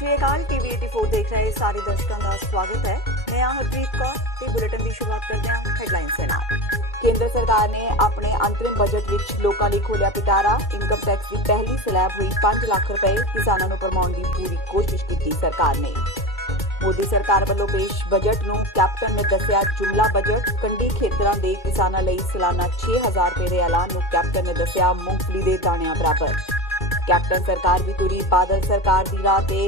श्री अकाल टीवी 84 देख रहे सारे दर्शकों का स्वागत है। मैं हरप्रीत कौर ते बुलेटिन की शुरुआत करते हैं हेडलाइंस के नाल। केंद्र सरकार ने अपने अंतरिम बजट विच लोकां लई खोलिया पिटारा। इनकम टैक्स की पहली स्लैब हुई 5 लाख रुपए किसानां नूं भरमाउण दी पूरी कोशिश की सरकार ने। मोदी सरकार वालों पेश बजट नूं कैप्टन ने दस्सिया जुमला बजट। कंडी खेतरां दे किसानां लई सालाना 6000 रुपए दे ऐलान नूं कैप्टन ने दस्सिया मूंगफली दे दाणियां बराबर। कैप्टन सरकार भी तुरी बादल सरकार दी राह ते।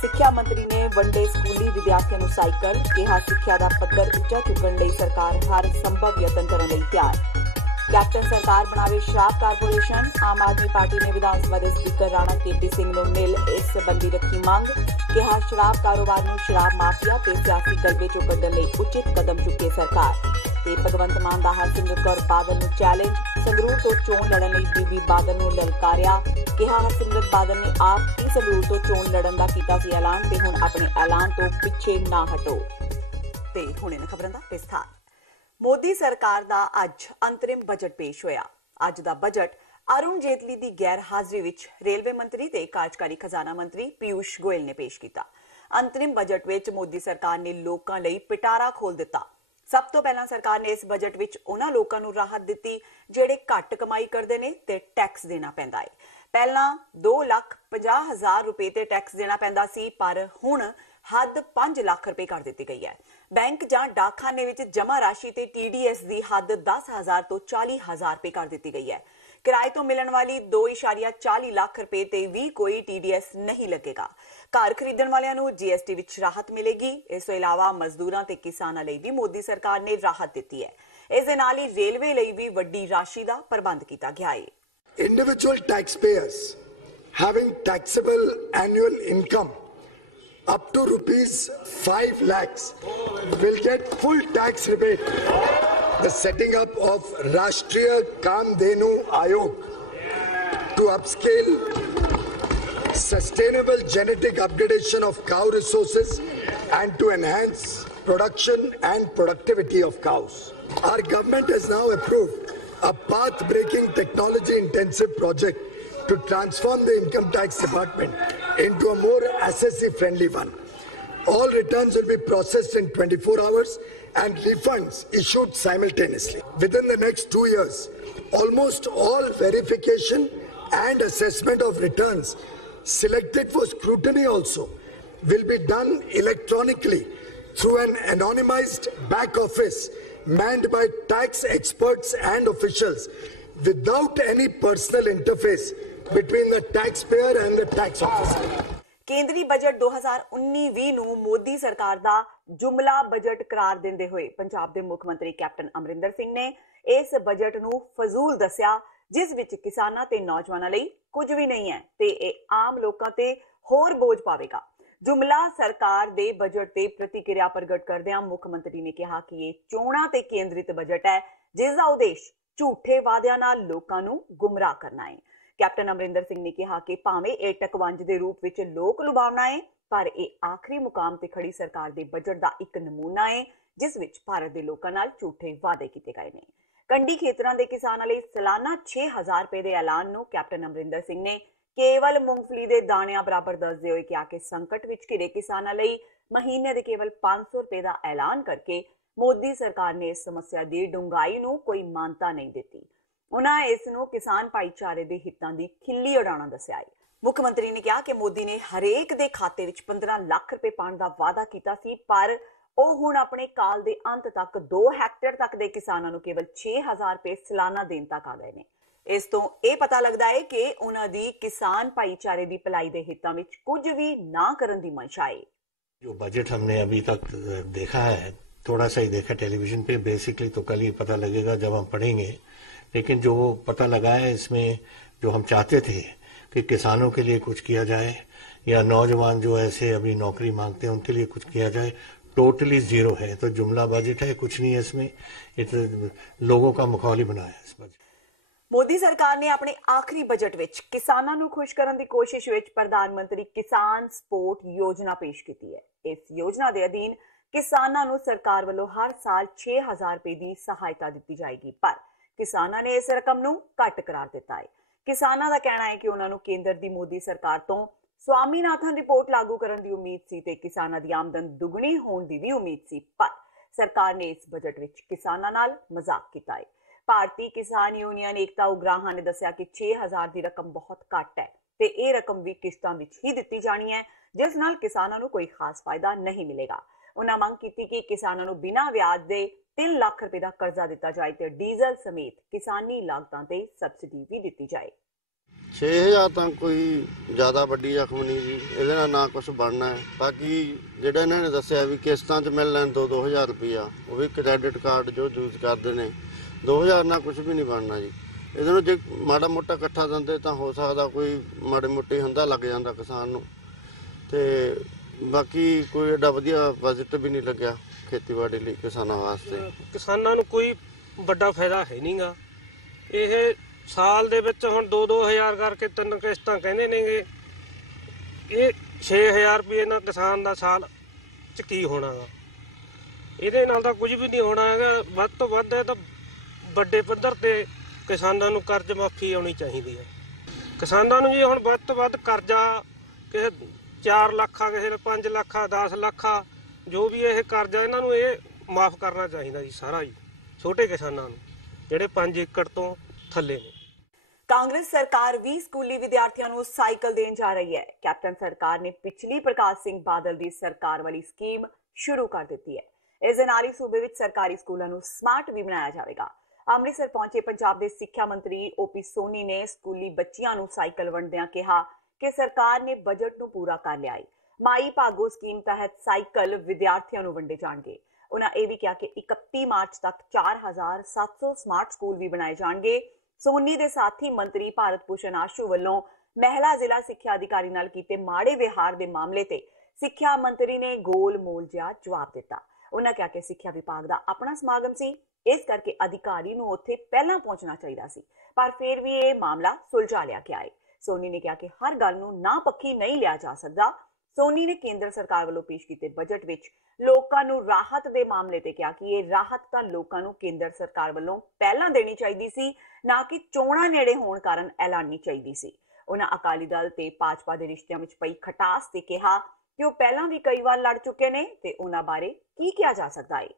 सिक्ख्या मंत्री ने वंडे स्कूली विद्यार्थियों नूं साइकल कहा। सिक्ख्या दा पद्धर उच्चा चुकण लई सरकार हर संभव यतन करन लई तैयार। कैप्टन सरकार बनावे शराब कारपोरेशन। आम आदमी पार्टी ने विधानसभा के स्पीकर राणा केपी सिंह नूं मिल इस संबंधी रखी मांग। कहा शराब कारोबार नूं शराब माफिया ते सियासी गलबे चों कड्ढण लई उचित कदम चुके सरकार। ते भगवंत मान दा हरसिमरत कौर बादल नूं चैलेंज। संगरूर तो चोण लड़न लई बीबी बादल नूं ललकारिया। कहा हरसिमरत बादल ने आप ही संगरूर तो चोण लड़न दा कीता सी ऐलान ते हुण अपने ऐलान तो पिछे ना हटो। ते हुणे ने खबरां दा विस्तार। मोदी सरकार दा अज अंतरिम बजट पेश होया। अज दा बजट अरुण जेतली दी गैर हाजिरी विच रेलवे मंत्री ते कार्यकारी खजाना मंत्री पीयूष गोयल ने पेश किया। अंतरिम बजट विच मोदी सरकार ने लोकां लई पिटारा खोल दिता। सब तो पहला सरकार ने इस बजट विच उन्हां लोकां नूं राहत दित्ती जिहड़े घट कमाई करदे ने ते टैक्स देना पैंदा है। पहला 2,50,000 रुपए ते टैक्स देना पैंदा सी, पर हुण हद 5 लाख रुपए कर दी गई है। बैंक जां डाकखाने विच जमा राशि ते TDS दी हद 10,000 तो 40,000 रुपए कर दी गई है। किराए तो मिलन वाली 2.40 लाख रुपए ते भी कोई TDS नहीं लगेगा। घर खरीदण वालियां नूं GST विच राहत मिलेगी। इस तों इलावा मजदूरां ते किसानां लई भी मोदी सरकार ने राहत दित्ती है। इस दे नाल ही रेलवे लई भी वड्डी राशि दा प्रबंध कीता गया है। Individual taxpayers having taxable annual income up to rupees 5 lakhs will get full tax rebate. The setting up of Rashtriya Kamdenu Ayog to upscale sustainable genetic upgradation of cow resources and to enhance production and productivity of cows. Our government has now approved a path-breaking technology-intensive project to transform the income tax department into a more assessee-friendly one. All returns will be processed in 24 hours and refunds issued simultaneously. Within the next 2 years, almost all verification and assessment of returns selected for scrutiny also will be done electronically through an anonymized back office manned by tax experts and officials without any personal interface between the taxpayer and the tax officer. केंद्रीय budget 2019-20 ਨੂੰ ਮੋਦੀ ਸਰਕਾਰ ਦਾ ਜੁਮਲਾ budget ਕਰਾਰ ਦਿੰਦੇ ਹੋਏ ਪੰਜਾਬ ਦੇ ਮੁੱਖ ਮੰਤਰੀ captain Amarinder Singh ਨੇ ਇਸ ਬਜਟ ਨੂੰ ਫਜ਼ੂਲ ਦੱਸਿਆ, ਜਿਸ ਵਿੱਚ ਕਿਸਾਨਾਂ ਤੇ ਨੌਜਵਾਨਾਂ ਲਈ ਕੁਝ ਵੀ ਨਹੀਂ ਹੈ ਤੇ ਇਹ ਆਮ ਲੋਕਾਂ ਤੇ ਹੋਰ ਬੋਝ ਪਾਵੇਗਾ। जुमला सरकार दे बजट ते प्रतिक्रिया प्रगट करदियां मुख मंत्री ने कहा कि यह चोणां ते केंद्रित बजट है, जिसका उद्देश्य झूठे वादियां नाल लोकां नूं गुमराह करना है। कैप्टन अमरिंदर सिंह ने कहा कि भावें इह टकवंज दे रूप विच लोक लुभावना है, पर यह आखिरी मुकाम ते खड़ी सरकार दे बजट दा एक नमूना है, जिस विच भारत दे लोकां नाल झूठे वादे कीते गए ने। कंडी खेतरां दे किसानां लई सालाना 6000 रुपए दे ऐलान नूं कैप्टन अमरिंदर सिंह ने केवल मूंगफली दे दाणियां बराबर दसदे होए कहा कि संकट विच घिरे किसानां लई महीने दे केवल 500 रुपए दा ऐलान करके मोदी सरकार ने इस समस्या दी डूंघाई नूं कोई मानता नहीं दित्ती। उन्हां इस नूं किसान भाईचारे दे हितां दी खिल्ली उडाणा दस्सिआ है। मुख मंत्री ने कहा कि मोदी ने हरेक दे खाते विच 15 लाख रुपए पाउण दा वादा कीता सी, पर ਉਹ ਹੁਣ ਆਪਣੇ ਕਾਲ ਦੇ ਅੰਤ ਤੱਕ 2 ਹੈਕਟੇਅਰ ਤੱਕ ਦੇ ਕਿਸਾਨਾਂ ਨੂੰ केवल 6000 रुपए सालाना देण तक आ गए ने। इस तो यह पता लगता है कि उन्हां दी किसान भाईचारे दी भलाई दे हितां विच कुछ भी ना करन दी मंशा है। जो बजट हमने अभी तक देखा है, थोड़ा सा ही देखा टेलीविजन पे, बेसिकली तो कल ही पता लगेगा जब हम पढ़ेंगे, लेकिन जो पता लगा है इसमें जो हम चाहते थे कि किसानों के लिए कुछ किया जाए या नौजवान जो ऐसे अभी नौकरी मांगते हैं उनके लिए कुछ किया जाए, टोटली जीरो है। तो जुमला बजट है, कुछ नहीं है इसमें, लोगों का मुखौली बनाया है इस बजट। मोदी सरकार ने अपने आखिरी बजट विच किसानां नूं खुश करन दी कोशिश विच प्रधानमंत्री किसान सपोर्ट योजना पेश की है। इस योजना दे अधीन किसानां नूं सरकार वालों हर साल 6000 रुपए की सहायता दी जाएगी, पर किसानां ने इस रकम नूं घट करार दिता है। किसानां दा कहना है कि उन्हां नूं केंद्र दी मोदी सरकार तो स्वामीनाथन रिपोर्ट लागू करने की उम्मीद सी ते किसानां दी आमदन दुगनी होने की भी उम्मीद सी, पर सरकार ने इस बजट विच किसानां नाल मजाक कीता है। भारतीय किसान यूनियन एकता उगराहां ने दस्सिया कि 6000 की रकम बहुत घट है ते ये रकम भी किश्तां विच ही दित्ती जानी है, जिस नाल किसानां नूं कोई खास फायदा नहीं मिलेगा। उन्होंने मांग की कि किसानां नूं बिना ब्याज दे 3 लाख रुपए का कर्जा दिता जाए ते डीजल समेत किसानी लागतां ते सबसिडी भी दित्ती जाए। 6000 ਤਾਂ ਕੋਈ ਜ਼ਿਆਦਾ ਵੱਡੀ ਰਕਮ ਨਹੀਂ ਜੀ, ਇਹਦੇ ਨਾਲ ਨਾ ਕੁਝ ਬਣਨਾ ਹੈ। ਬਾਕੀ ਜਿਹੜਾ ਇਹਨਾਂ ਨੇ ਦੱਸਿਆ ਵੀ ਕਿਸ਼ਤਾਂ 'ਚ ਮਿਲ ਲੈਣ 2-2000 ਰੁਪਈਆ, ਉਹ ਵੀ ਕ੍ਰੈਡਿਟ ਕਾਰਡ ਜੋ ਯੂਜ਼ ਕਰਦੇ ਨੇ, 2000 ਨਾਲ ਕੁਝ ਵੀ ਨਹੀਂ ਬਣਨਾ ਜੀ। ਇਹਦੇ ਨੂੰ ਜੇ ਮਾੜਾ ਮੋਟਾ ਇਕੱਠਾ ਦਿੰਦੇ ਤਾਂ ਹੋ ਸਕਦਾ ਕੋਈ ਮਾੜੀ ਮੋਟੀ ਹੰਦਾ ਲੱਗ ਜਾਂਦਾ ਕਿਸਾਨ ਨੂੰ। ਤੇ ਬਾਕੀ ਕੋਈ ਐਡਾ ਵਧੀਆ ਬਜਟ ਵੀ ਨਹੀਂ ਲੱਗਿਆ ਖੇਤੀਬਾੜੀ ਲਈ ਕਿਸਾਨਾਂ ਵਾਸਤੇ। ਕਿਸਾਨਾਂ ਨੂੰ ਕੋਈ ਵੱਡਾ ਫਾਇਦਾ ਹੈ ਨਹੀਂਗਾ। ਇਹ ਸਾਲ ਦੇ ਵਿੱਚ ਹੁਣ 2-2000 ਕਰਕੇ 3 ਕਿਸ਼ਤਾਂ ਕਹਿੰਦੇ ਨੇਗੇ। ਇਹ 6000 ਰੁਪਏ ਨਾਲ ਕਿਸਾਨ ਦਾ ਸਾਲ 'ਚ ਕੀ ਹੋਣਾ ਗਾ? ਇਹਦੇ ਨਾਲ ਤਾਂ ਕੁਝ ਵੀ ਨਹੀਂ ਹੋਣਾ ਹੈਗਾ। ਵੱਧ ਤੋਂ ਵੱਧ ਇਹ ਤਾਂ ਵੱਡੇ ਪੱਧਰ ਤੇ ਕਿਸਾਨਾਂ ਨੂੰ ਕਰਜ਼ ਮਾਫੀ ਆਉਣੀ ਚਾਹੀਦੀ ਹੈ। ਕਿਸਾਨਾਂ ਨੂੰ ਜੀ ਹੁਣ ਵੱਧ ਤੋਂ ਵੱਧ ਕਰਜ਼ਾ ਕਿਸੇ 4 ਲੱਖ ਆ, ਕਿਸੇ 5 ਲੱਖ ਆ, 10 ਲੱਖ ਆ, ਜੋ ਵੀ ਇਹ ਕਰਜ਼ਾ ਇਹਨਾਂ ਨੂੰ ਇਹ ਮਾਫ ਕਰਨਾ ਚਾਹੀਦਾ ਜੀ ਸਾਰਾ ਜੀ, ਛੋਟੇ ਕਿਸਾਨਾਂ ਨੂੰ ਜਿਹੜੇ 5 ਏਕੜ ਤੋਂ ਥੱਲੇ ਨੇ। कांग्रेस सरकार भी स्कूली विद्यार्थियों को साइकिल देने जा रही है। कैप्टन सरकार ने पिछली प्रकाश सिंह बादल की सरकार वाली स्कीम शुरू कर दी है। इस दे नाल ही सूबे विच सरकारी स्कूलों को स्मार्ट भी बनाया जाएगा। अमृतसर पहुंचे पंजाब के सिक्ख्या मंत्री ओपी सोनी ने स्कूली बच्चियां को साइकिल वंडदियां कहा कि सरकार ने बजट को पूरा कर लिया है। माई भागो स्कीम तहत साइकिल विद्यार्थियों को वंडे जाएंगे। उन्होंने यह भी कहा कि 31 मार्च तक 4700 स्मार्ट स्कूल भी बनाए जाएंगे। सोनी दे साथी मंत्री भारत भूषण आशू वालों महिला जिला सिक्ख्या अधिकारी नाल कीते माड़े विहार दे मामले ते सिक्ख्या मंत्री ने गोल मोल जिहा जवाब दिता। उन्होंने कहा कि सिक्ख्या विभाग दा अपना समागम सी, इस करके अधिकारी नूं उत्थे पहलां पहुंचना चाहिदा सी, पर फिर भी यह मामला सुलझा लिया गया है। सोनी ने कहा कि हर गल नूं ना पक्की नहीं लिया जा सकदा। सोनी ने केंद्र सरकार वालों पेश कीते बजट विच लोकां नूं राहत दे मामले ते कहा कि यह राहत तां लोकां नूं केंद्र सरकार वालों पहलां देनी चाहिदी सी, ना कि चोणां नेड़े होण कारण ऐलाननी चाहिदी सी। उन्हां अकाली दल ते भाजपा दे रिश्तियां विच पई खटास ते कहा कि वो पहलां भी कई बार लड़ चुके ने ते उन्हां बारे की किया जा सकदा है।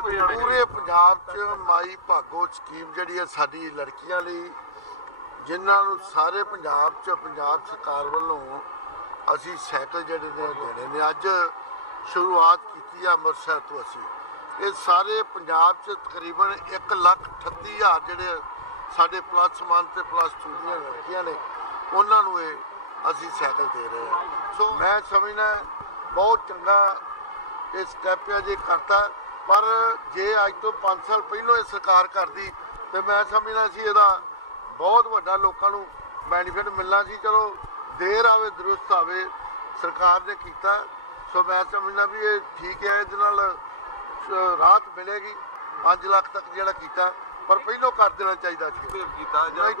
पूरे पंजाब च माई भागो स्कीम जिहड़ी है साडी लड़कियां लई, जिन्हां नूं सारे पंजाब च पंजाब सरकार वालों ਅਸੀਂ ਸਾਈਕਲ ਜਿਹੜੇ ਨੇ ਦੇਣੇ ਨੇ। ਅੱਜ ਸ਼ੁਰੂਆਤ ਕੀਤੀ ਹੈ ਅੰਮ੍ਰਿਤਸਰ ਤੋਂ। ਅਸੀਂ ਇਹ ਸਾਰੇ ਪੰਜਾਬ 'ਚ ਤਕਰੀਬਨ 1,38,000 ਜਿਹੜੇ ਸਾਡੇ ਪਲੱਸ 1 ਤੇ ਪਲੱਸ 2 ਦੀਆਂ ਲੜਕੀਆਂ ਨੇ, ਉਹਨਾਂ ਨੂੰ ਇਹ ਅਸੀਂ ਸਾਈਕਲ ਦੇ ਰਹੇ ਹਾਂ। ਸੋ ਮੈਂ ਸਮਝਦਾ ਬਹੁਤ ਚੰਗਾ ਇਹ ਸਟੈਪ ਹੈ ਜੇ ਕਰਤਾ, ਪਰ ਜੇ ਅੱਜ ਤੋਂ 5 ਸਾਲ ਪਹਿਲਾਂ ਇਹ ਸਰਕਾਰ ਕਰਦੀ ਤੇ ਮੈਂ ਸਮਝਦਾ ਸੀ ਇਹਦਾ ਬਹੁਤ ਵੱਡਾ ਲੋਕਾਂ ਨੂੰ ਬੈਨੀਫਿਟ ਮਿਲਣਾ ਸੀ। ਚਲੋ देर आवे दुरुस्त आवे, सरकार ने किया, सो मैं समझना भी ये ठीक है। ये राहत मिलेगी 5 लाख तक जो किया, पर पहलों कर देना चाहिए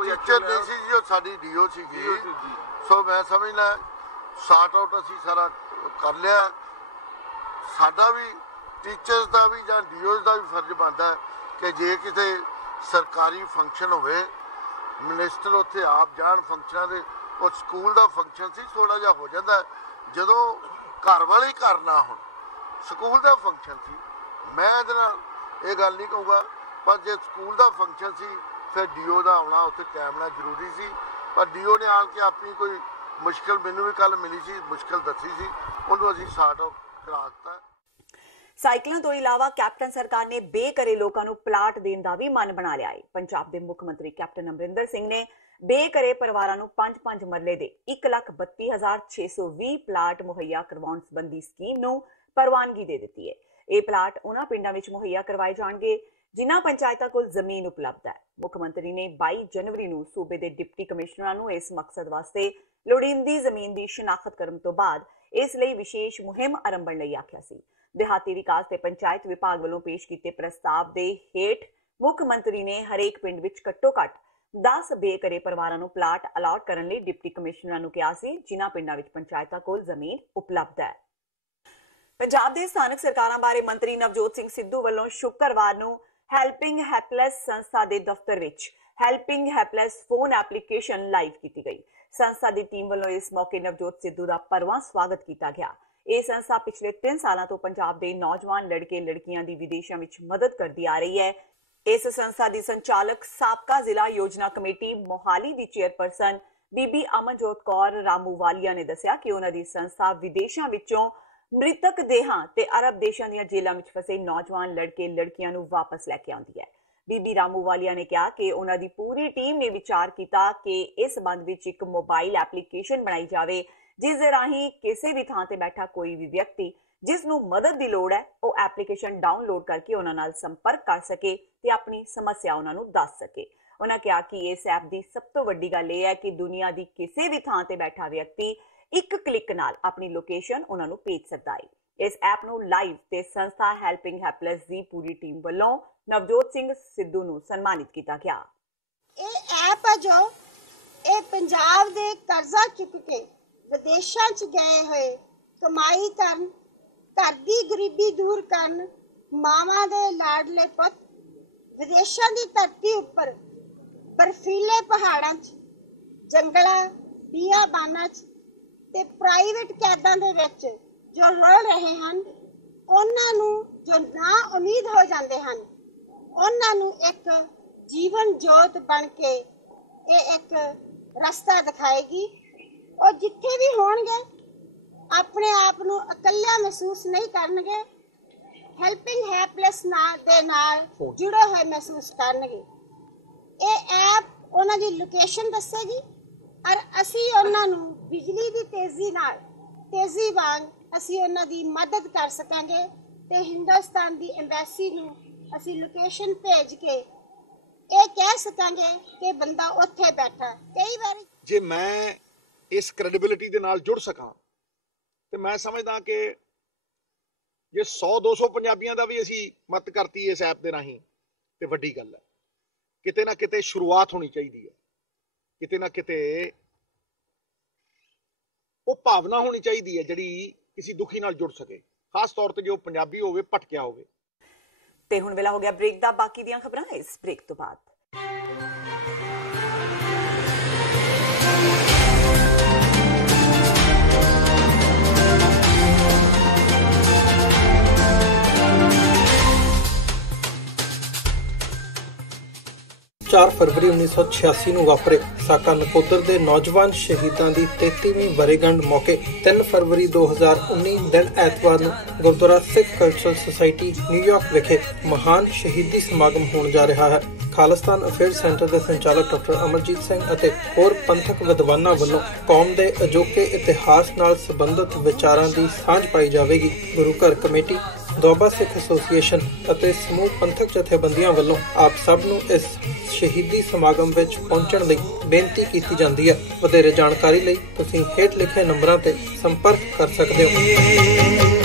टीचर नहीं सी जो साड़ी DO सी। सो मैं समझना सार्ट आउट असी सारा कर लिया। साडा भी टीचर्स का भी या DOs का भी फर्ज बनता है कि जे किसी सरकारी फंक्शन होवे, मिनिस्टर उत्थे आप जान फंक्शनां दे। और स्कूल का फंक्शन सी थोड़ा जिहा हो जाता है जदों घर वाले ही घर ना हो, स्कूल का फंक्शन सी। मैं ये गल नहीं कहूँगा, पर जो स्कूल का फंक्शन सी फिर DO का आना उत्थे टाइम नाल जरूरी सी। पर DO ने आके अपनी कोई मुश्किल मैनूं भी कल मिली सी, मुश्किल दसी सी, उन्होंने असीं सार्ट आउट करा दिता। साइकिलों तो इलावा कैप्टन सरकार ने बेघरे लोगों को प्लाट देने का भी मन बना लिया है। पंजाब के मुख्य मंत्री कैप्टन अमरिंदर सिंह ने बेघरे परिवारों को 5-5 मरले दे 1,32,620 प्लाट मुहैया करवाउण संबंधी स्कीम नूं परवानगी दे दी है। ये प्लाट उन्हां पिंडां विच मुहैया करवाए जाणगे जिन्हां पंचायतां कोल जमीन उपलब्ध है। मुख्यमंत्री ने 22 जनवरी नूं सूबे के डिप्टी कमिश्नरां नूं इस मकसद वास्ते लोड़ींदी जमीन की शिनाखत करन तो बाद इसलिए विशेष मुहिम आरंभण लई आख्या सी। देहाती विकास ते पंचायत विभाग वालों पेश कीते प्रस्ताव दे हेठ मुख्यमंत्री ने हरेक पिंड विच घट्टो घट 10 बेघरे परिवारां नूं प्लाट अलाट करन लई डिप्टी कमिश्नरां नूं कहा सी, जिन्हां पिंडां विच पंचायतां कोल जमीन उपलब्ध है। पंजाब दे स्थानक सरकारां बारे मंत्री नवजोत सिंह सिद्धू वालों शुक्रवार नूं हैल्पिंग हैपलेस संस्था दे दफ्तर विच helping hapless phone application live की गई। ਸੰਸਥਾ ਦੀ ਟੀਮ ਵੱਲੋਂ ਇਸ ਮੌਕੇ ਨਵਜੋਤ ਸਿੱਧੂ ਦਾ ਭਰਵਾਂ ਸਵਾਗਤ ਕੀਤਾ ਗਿਆ। ਇਹ ਸੰਸਥਾ ਪਿਛਲੇ 3 ਸਾਲਾਂ ਤੋਂ ਪੰਜਾਬ ਦੇ ਨੌਜਵਾਨ ਲੜਕੇ ਲੜਕੀਆਂ ਦੀ ਵਿਦੇਸ਼ਾਂ ਵਿੱਚ ਮਦਦ ਕਰਦੀ ਆ ਰਹੀ ਹੈ। ਇਸ ਸੰਸਥਾ ਦੀ ਸੰਚਾਲਕ ਸਾਬਕਾ ਜ਼ਿਲ੍ਹਾ ਯੋਜਨਾ ਕਮੇਟੀ ਮੋਹਾਲੀ ਦੀ ਚੇਅਰਪਰਸਨ ਬੀਬੀ ਅਮਨਜੋਤ ਕੌਰ ਰਾਮੂਵਾਲੀਆ ਨੇ ਦੱਸਿਆ ਕਿ ਉਹਨਾਂ ਦੀ ਸੰਸਥਾ ਵਿਦੇਸ਼ਾਂ ਵਿੱਚੋਂ ਮ੍ਰਿਤਕ ਦੇਹਾਂ ਤੇ ਅਰਬ ਦੇਸ਼ਾਂ ਦੀਆਂ ਜੇਲ੍ਹਾਂ ਵਿੱਚ ਫਸੇ ਨੌਜਵਾਨ ਲੜਕੇ ਲੜਕੀਆਂ ਨੂੰ ਵਾਪਸ ਲੈ ਕੇ ਆਉਂਦੀ ਹੈ। ਬੀਬੀ ਰਾਮੂਵਾਲੀਆ ਨੇ ਕਿਹਾ ਕਿ ਉਹਨਾਂ ਦੀ ਪੂਰੀ ਟੀਮ ਨੇ ਵਿਚਾਰ ਕੀਤਾ ਕਿ ਇਸ ਸੰਬੰਧ ਵਿੱਚ ਇੱਕ ਮੋਬਾਈਲ ਐਪਲੀਕੇਸ਼ਨ ਬਣਾਈ ਜਾਵੇ, ਜਿਸ ਦੇ ਰਾਹੀਂ ਕਿਸੇ ਵੀ ਥਾਂ ਤੇ ਬੈਠਾ ਕੋਈ ਵੀ ਵਿਅਕਤੀ ਜਿਸ ਨੂੰ ਮਦਦ ਦੀ ਲੋੜ ਹੈ ਉਹ ਐਪਲੀਕੇਸ਼ਨ ਡਾਊਨਲੋਡ ਕਰਕੇ ਉਹਨਾਂ ਨਾਲ ਸੰਪਰਕ ਕਰ ਸਕੇ ਤੇ ਆਪਣੀ ਸਮੱਸਿਆ ਉਹਨਾਂ ਨੂੰ ਦੱਸ ਸਕੇ। ਉਹਨਾਂ ਕਿਹਾ ਕਿ ਇਸ ਐਪ ਦੀ ਸਭ ਤੋਂ ਵੱਡੀ ਗੱਲ ਇਹ ਹੈ ਕਿ ਦੁਨੀਆ ਦੀ ਕਿਸੇ ਵੀ ਥਾਂ ਤੇ ਬੈਠਾ ਵਿਅਕਤੀ ਇੱਕ ਕਲਿੱਕ ਨਾਲ ਆਪਣੀ ਲੋਕੇਸ਼ਨ ਉਹਨਾਂ ਨੂੰ ਭੇਜ ਸਕਦਾ ਹੈ। ਇਸ ਐਪ ਨੂੰ ਲਾਈਵ ਤੇ ਸੰਸਥਾ ਹੈਲਪਿੰਗ ਹੈਪਲੈਸ ਦੀ ਪੂਰੀ ਟੀਮ ਵੱਲੋਂ ਨਵਜੋਤ ਸਿੰਘ ਸਿੱਧੂ ਨੂੰ ਸਨਮਾਨਿਤ ਕੀਤਾ ਗਿਆ। ਇਹ ਐਪ ਹੈ ਜੋ ਇਹ ਪੰਜਾਬ ਦੇ ਕਰਜ਼ਾ ਚੁੱਕ ਕੇ ਵਿਦੇਸ਼ਾਂ 'ਚ ਗਏ ਹੋਏ ਕਮਾਈ ਕਰਨ, ਘਰ ਦੀ ਗਰੀਬੀ ਦੂਰ ਕਰਨ, ਮਾਵਾਂ ਦੇ ਲਾਡਲੇ ਪੁੱਤ ਵਿਦੇਸ਼ਾਂ ਦੀ ਧਰਤੀ ਉੱਪਰ ਬਰਫੀਲੇ ਪਹਾੜਾਂ 'ਚ, ਜੰਗਲਾਂ, ਬਿਆਬਾਨਾਂ 'ਚ ਤੇ ਪ੍ਰਾਈਵੇਟ ਕੈਦਾਂ ਦੇ ਵਿੱਚ ਜੋ ਰੁਲ ਰਹੇ ਹਨ, ਉਹਨਾਂ ਨੂੰ ਜੋ ਨਾ ਉਮੀਦ ਹੋ ਜਾਂਦੇ ਹਨ, ਉਹਨਾਂ ਨੂੰ ਇੱਕ ਜੀਵਨ ਜੋਤ ਬਣ ਕੇ ਇਹ ਇੱਕ ਰਸਤਾ ਦਿਖਾਏਗੀ। ਉਹ ਜਿੱਥੇ ਵੀ ਹੋਣਗੇ ਆਪਣੇ ਆਪ ਨੂੰ ਇਕੱਲਾ ਮਹਿਸੂਸ ਨਹੀਂ ਕਰਨਗੇ, ਹੈਲਪਿੰਗ ਹੈਪਲੈਸ ਦੇ ਨਾਲ ਜੁੜੇ ਹੋਏ ਮਹਿਸੂਸ ਕਰਨਗੇ। ਇਹ ਐਪ ਉਹਨਾਂ ਦੀ ਲੋਕੇਸ਼ਨ ਦੱਸੇਗੀ ਔਰ ਅਸੀਂ ਉਹਨਾਂ ਨੂੰ ਬਿਜਲੀ ਦੀ ਤੇਜ਼ੀ ਵਾਂਗ ਅਸੀਂ ਉਹਨਾਂ ਦੀ ਮਦਦ ਕਰ ਸਕਾਂਗੇ ਤੇ ਹਿੰਦੁਸਤਾਨ ਦੀ ਐਮਬੈਸੀ ਨੂੰ ਅਸੀਂ ਲੋਕੇਸ਼ਨ ਭੇਜ ਕੇ ਇਹ ਕਹਿ ਸਕਾਂਗੇ ਕਿ ਬੰਦਾ ਉੱਥੇ ਬੈਠਾ। ਕਈ ਵਾਰੀ ਜੇ ਮੈਂ ਇਸ ਕ੍ਰੈਡੀਬਿਲਿਟੀ ਦੇ ਨਾਲ ਜੁੜ ਸਕਾਂ ਤੇ ਮੈਂ ਸਮਝਦਾ ਕਿ ਜੇ 100-200 ਪੰਜਾਬੀਆਂ ਦਾ ਵੀ ਅਸੀਂ ਮਦਦ ਕਰਤੀ ਇਸ ਐਪ ਦੇ ਰਾਹੀਂ ਤੇ ਵੱਡੀ ਗੱਲ ਹੈ। ਕਿਤੇ ਨਾ ਕਿਤੇ ਸ਼ੁਰੂਆਤ ਹੋਣੀ ਚਾਹੀਦੀ ਹੈ, ਕਿਤੇ ਨਾ ਕਿਤੇ ਉਹ ਭਾਵਨਾ ਹੋਣੀ ਚਾਹੀਦੀ ਹੈ ਜਿਹੜੀ ਕਿਸੇ ਦੁਖੀ ਨਾਲ ਜੁੜ ਸਕੇ, ਖਾਸ ਤੌਰ ਤੇ ਜੋ ਪੰਜਾਬੀ ਹੋਵੇ, ਭਟਕਿਆ ਹੋਵੇ। ਤੇ ਹੁਣ ਵੇਲਾ ਹੋ ਗਿਆ ਬ੍ਰੇਕ ਦਾ। ਬਾਕੀ ਦੀਆਂ ਖਬਰਾਂ ਇਸ ਬ੍ਰੇਕ ਤੋਂ ਬਾਅਦ। फरवरी 1986 ਨੂੰ ਵਾਪਰੇ ਸਾਕਾ ਨਕੋਦਰ ਦੇ ਨੌਜਵਾਨ ਸ਼ਹੀਦਾਂ ਦੀ 33ਵੀਂ ਵਰ੍ਹੇਗੰਢ ਮੌਕੇ 3 ਫਰਵਰੀ 2019 ਦਿਨ ਐਤਵਾਰ ਨੂੰ Gurdwara Sikh cultural society New York ਵਿਖੇ ਮਹਾਨ ਸ਼ਹੀਦੀ ਸਮਾਗਮ ਹੋਣ ਜਾ ਰਿਹਾ ਹੈ। ਖਾਲਿਸਤਾਨ ਅਫੇਅਰ ਸੈਂਟਰ ਦੇ ਸੰਚਾਲਕ ਡਾਕਟਰ ਅਮਰਜੀਤ ਸਿੰਘ ਅਤੇ ਹੋਰ ਪੰਥਕ ਵਿਦਵਾਨਾਂ ਵੱਲੋਂ ਕੌਮ ਦੇ ਅਜੋਕੇ ਇਤਿਹਾਸ ਨਾਲ ਸੰਬੰਧਿਤ ਵਿਚਾਰਾਂ ਦੀ ਸਾਂਝ ਪਾਈ ਜਾਵੇਗੀ। ਗੁਰੂ ਘਰ ਕਮੇਟੀ, ਦੁਆਬਾ ਸਿੱਖ ਐਸੋਸੀਏਸ਼ਨ ਅਤੇ ਸਮੂਹ ਪੰਥਕ ਜਥੇਬੰਦੀਆਂ ਵੱਲੋਂ ਆਪ ਸਭ ਨੂੰ ਇਸ ਸ਼ਹੀਦੀ ਸਮਾਗਮ ਵਿੱਚ ਪਹੁੰਚਣ ਲਈ ਬੇਨਤੀ ਕੀਤੀ ਜਾਂਦੀ ਹੈ। ਵਧੇਰੇ ਜਾਣਕਾਰੀ ਲਈ ਤੁਸੀਂ ਹੇਠ ਲਿਖੇ ਨੰਬਰਾਂ ਤੇ ਸੰਪਰਕ ਕਰ ਸਕਦੇ ਹੋ।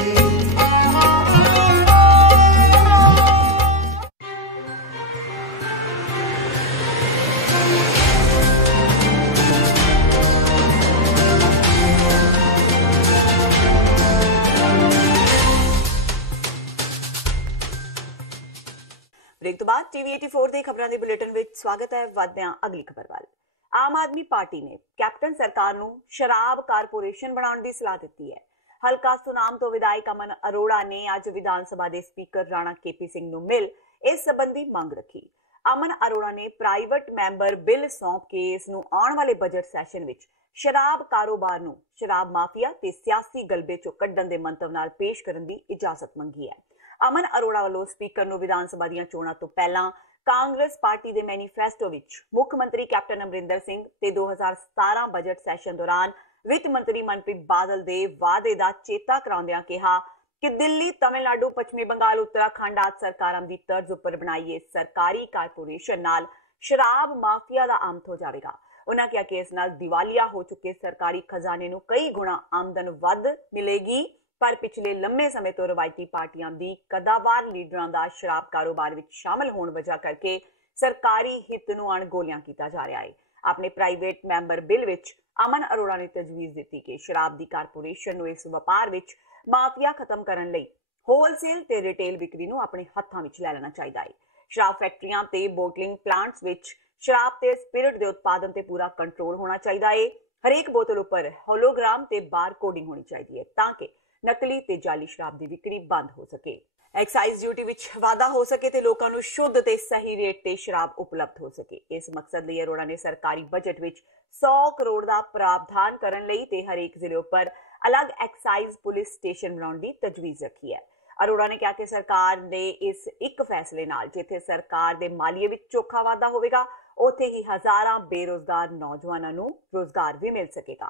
ब्रेक तो बाद टीवी 84 ਦੇ ਖਬਰਾਂ ਦੇ ਬੁਲੇਟਿਨ ਵਿੱਚ ਸਵਾਗਤ ਹੈ। ਵਧਦੇ ਹਾਂ ਅਗਲੀ ਖਬਰ ਵੱਲ। ਆਮ ਆਦਮੀ ਪਾਰਟੀ ਨੇ ਕੈਪਟਨ ਸਰਕਾਰ ਨੂੰ ਸ਼ਰਾਬ ਕਾਰਪੋਰੇਸ਼ਨ ਬਣਾਉਣ ਦੀ ਸਲਾਹ ਦਿੱਤੀ ਹੈ। ਹਲਕਾ ਸੁਨਾਮ ਤੋਂ ਵਿਧਾਇਕ ਅਮਨ ਅਰੋੜਾ ਨੇ ਅੱਜ ਵਿਧਾਨ ਸਭਾ ਦੇ ਸਪੀਕਰ ਰਾਣਾ KP ਸਿੰਘ ਨੂੰ ਮਿਲ ਇਸ ਸੰਬੰਧੀ ਮੰਗ ਰੱਖੀ। ਅਮਨ ਅਰੋੜਾ ਨੇ ਪ੍ਰਾਈਵੇਟ ਮੈਂਬਰ ਬਿੱਲ ਸੌਂਪ ਕੇ ਇਸ ਨੂੰ ਆਉਣ ਵਾਲੇ ਬਜਟ ਸੈਸ਼ਨ ਵਿੱਚ ਸ਼ਰਾਬ ਕਾਰੋਬਾਰ ਨੂੰ ਸ਼ਰਾਬ ਮਾਫੀਆ ਤੇ ਸਿਆਸੀ ਗਲਬੇ ਚੋਂ ਕੱਢਣ ਦੇ ਮੰਤਵ ਨਾਲ ਪੇਸ਼ ਕਰਨ ਦੀ ਇਜਾਜ਼ਤ ਮੰਗੀ ਹੈ। ਅਮਨ ਅਰੋੜਾ ਵੱਲੋਂ ਸਪੀਕਰ ਨੂੰ ਵਿਧਾਨ ਸਭਾ ਦੀਆਂ ਚੋਣਾਂ ਤੋਂ ਪਹਿਲਾਂ ਕਾਂਗਰਸ ਪਾਰਟੀ ਦੇ ਮੈਨੀਫੈਸਟੋ ਵਿੱਚ ਮੁੱਖ ਮੰਤਰੀ ਕੈਪਟਨ ਅਮਰਿੰਦਰ ਸਿੰਘ ਤੇ 2017 ਬਜਟ ਸੈਸ਼ਨ ਦੌਰਾਨ ਵਿੱਤ ਮੰਤਰੀ ਮਨਪ੍ਰੀਤ ਬਾਦਲ ਦੇ ਵਾਅਦੇ ਦਾ ਚੇਤਾ ਕਰਾਉਂਦਿਆਂ ਕਿਹਾ ਕਿ ਦਿੱਲੀ, ਤਮਿਲਨਾਡੂ, ਪੱਛਮੀ ਬੰਗਾਲ, ਉੱਤਰਾਖੰਡ ਆਦਿ ਸਰਕਾਰਾਂ ਦੀ ਤਰਜ਼ ਉੱਪਰ ਬਣਾਈ ਸਰਕਾਰੀ ਕਾਰਪੋਰੇਸ਼ਨ ਨਾਲ ਸ਼ਰਾਬ ਮਾਫੀਆ ਦਾ ਅੰਤ ਹੋ ਜਾਵੇਗਾ। ਉਹਨਾਂ ਕਿਹਾ ਕਿ ਇਸ ਨਾਲ ਦਿਵਾਲੀਆ ਹੋ ਚੁੱਕੇ ਸਰਕਾਰੀ ਖਜ਼ਾਨੇ ਨੂੰ ਕਈ ਗੁਣਾ ਆਮਦਨ ਵੱਧ ਮਿਲੇਗੀ, ਪਰ ਪਿਛਲੇ ਲੰਮੇ ਸਮੇਂ ਤੋਂ ਰਵਾਇਤੀ ਪਾਰਟੀਆਂ ਦੀ ਕਦਾਵਾਰ ਲੀਡਰਾਂ ਦਾ ਸ਼ਰਾਬ ਕਾਰੋਬਾਰ ਵਿੱਚ ਸ਼ਾਮਲ ਹੋਣ ਵਜ੍ਹਾ ਕਰਕੇ ਸਰਕਾਰੀ ਹਿੱਤ ਨੂੰ ਅਣਗੌਲਿਆਂ ਕੀਤਾ ਜਾ ਰਿਹਾ ਹੈ। ਆਪਣੇ ਪ੍ਰਾਈਵੇਟ ਮੈਂਬਰ ਬਿੱਲ ਵਿੱਚ ਅਮਨ ਅਰੋੜਾ ਨੇ ਤਜਵੀਜ਼ ਦਿੱਤੀ ਕਿ ਸ਼ਰਾਬ ਦੀ ਕਾਰਪੋਰੇਸ਼ਨ ਨੂੰ ਇਸ ਵਪਾਰ ਵਿੱਚ ਮਾਫੀਆ ਖਤਮ ਕਰਨ ਲਈ ਹੋਲਸੇਲ ਤੇ ਰਿਟੇਲ ਵਿਕਰੀ ਨੂੰ ਆਪਣੇ ਹੱਥਾਂ ਵਿੱਚ ਲੈ ਲੈਣਾ ਚਾਹੀਦਾ ਹੈ। ਸ਼ਰਾਬ ਫੈਕਟਰੀਆਂ ਤੇ ਬੋਟਲਿੰਗ ਪਲਾਂਟਸ ਵਿੱਚ ਸ਼ਰਾਬ ਤੇ ਸਪਿਰਿਟ ਦੇ ਉਤਪਾਦਨ ਤੇ ਪੂਰਾ ਕੰਟਰੋਲ ਹੋਣਾ ਚਾਹੀਦਾ ਹੈ। ਹਰੇਕ ਬੋਤਲ ਉੱਪਰ ਹੋਲੋਗ੍ਰਾਮ ਤੇ ਬਾਰ ਕੋਡਿੰਗ ਹੋਣੀ ਚਾਹੀਦੀ ਹੈ ਤਾਂ ਕਿ ਨਕਲੀ ਤੇ ਜਾਲੀ ਸ਼ਰਾਬ ਦੀ ਵਿਕਰੀ ਬੰਦ ਹੋ ਸਕੇ। ਐਕਸਾਈਜ਼ ਡਿਊਟੀ ਵਿੱਚ ਵਾਧਾ ਹੋ ਸਕੇ ਤੇ ਲੋਕਾਂ ਨੂੰ ਸ਼ੁੱਧ ਤੇ ਸਹੀ ਰੇਟ ਤੇ ਸ਼ਰਾਬ ਉਪਲਬਧ ਹੋ ਸਕੇ। ਇਸ ਮਕਸਦ ਲਈ ਅਰੋੜਾ ਨੇ ਸਰਕਾਰੀ ਬਜਟ ਵਿੱਚ 100 ਕਰੋੜ ਦਾ ਪ੍ਰਾਵਧਾਨ ਕਰਨ ਲਈ ਤੇ ਹਰੇਕ ਜ਼ਿਲ੍ਹੇ ਉੱਪਰ ਅਲੱਗ ਐਕਸਾਈਜ਼ ਪੁਲਿਸ ਸਟੇਸ਼ਨ ਬਣਾਉਣ ਦੀ ਤਜਵੀਜ਼ ਰੱਖੀ ਹੈ। ਅਰੋੜਾ ਨੇ ਕਿਹਾ ਕਿ ਸਰਕਾਰ ਦੇ ਇਸ ਇੱਕ ਫੈਸਲੇ ਨਾਲ ਜਿੱਥੇ ਸਰਕਾਰ ਦੇ ਮਾਲੀਏ ਵਿੱਚ ਚੋਖਾ ਵਾਧਾ ਹੋਵੇਗਾ ਉੱਥੇ ਹੀ ਹਜ਼ਾਰਾਂ ਬੇਰੁਜ਼ਗਾਰ ਨੌਜਵਾਨਾਂ ਨੂੰ ਰੋਜ਼ਗਾਰ ਵੀ ਮਿਲ ਸਕੇਗਾ।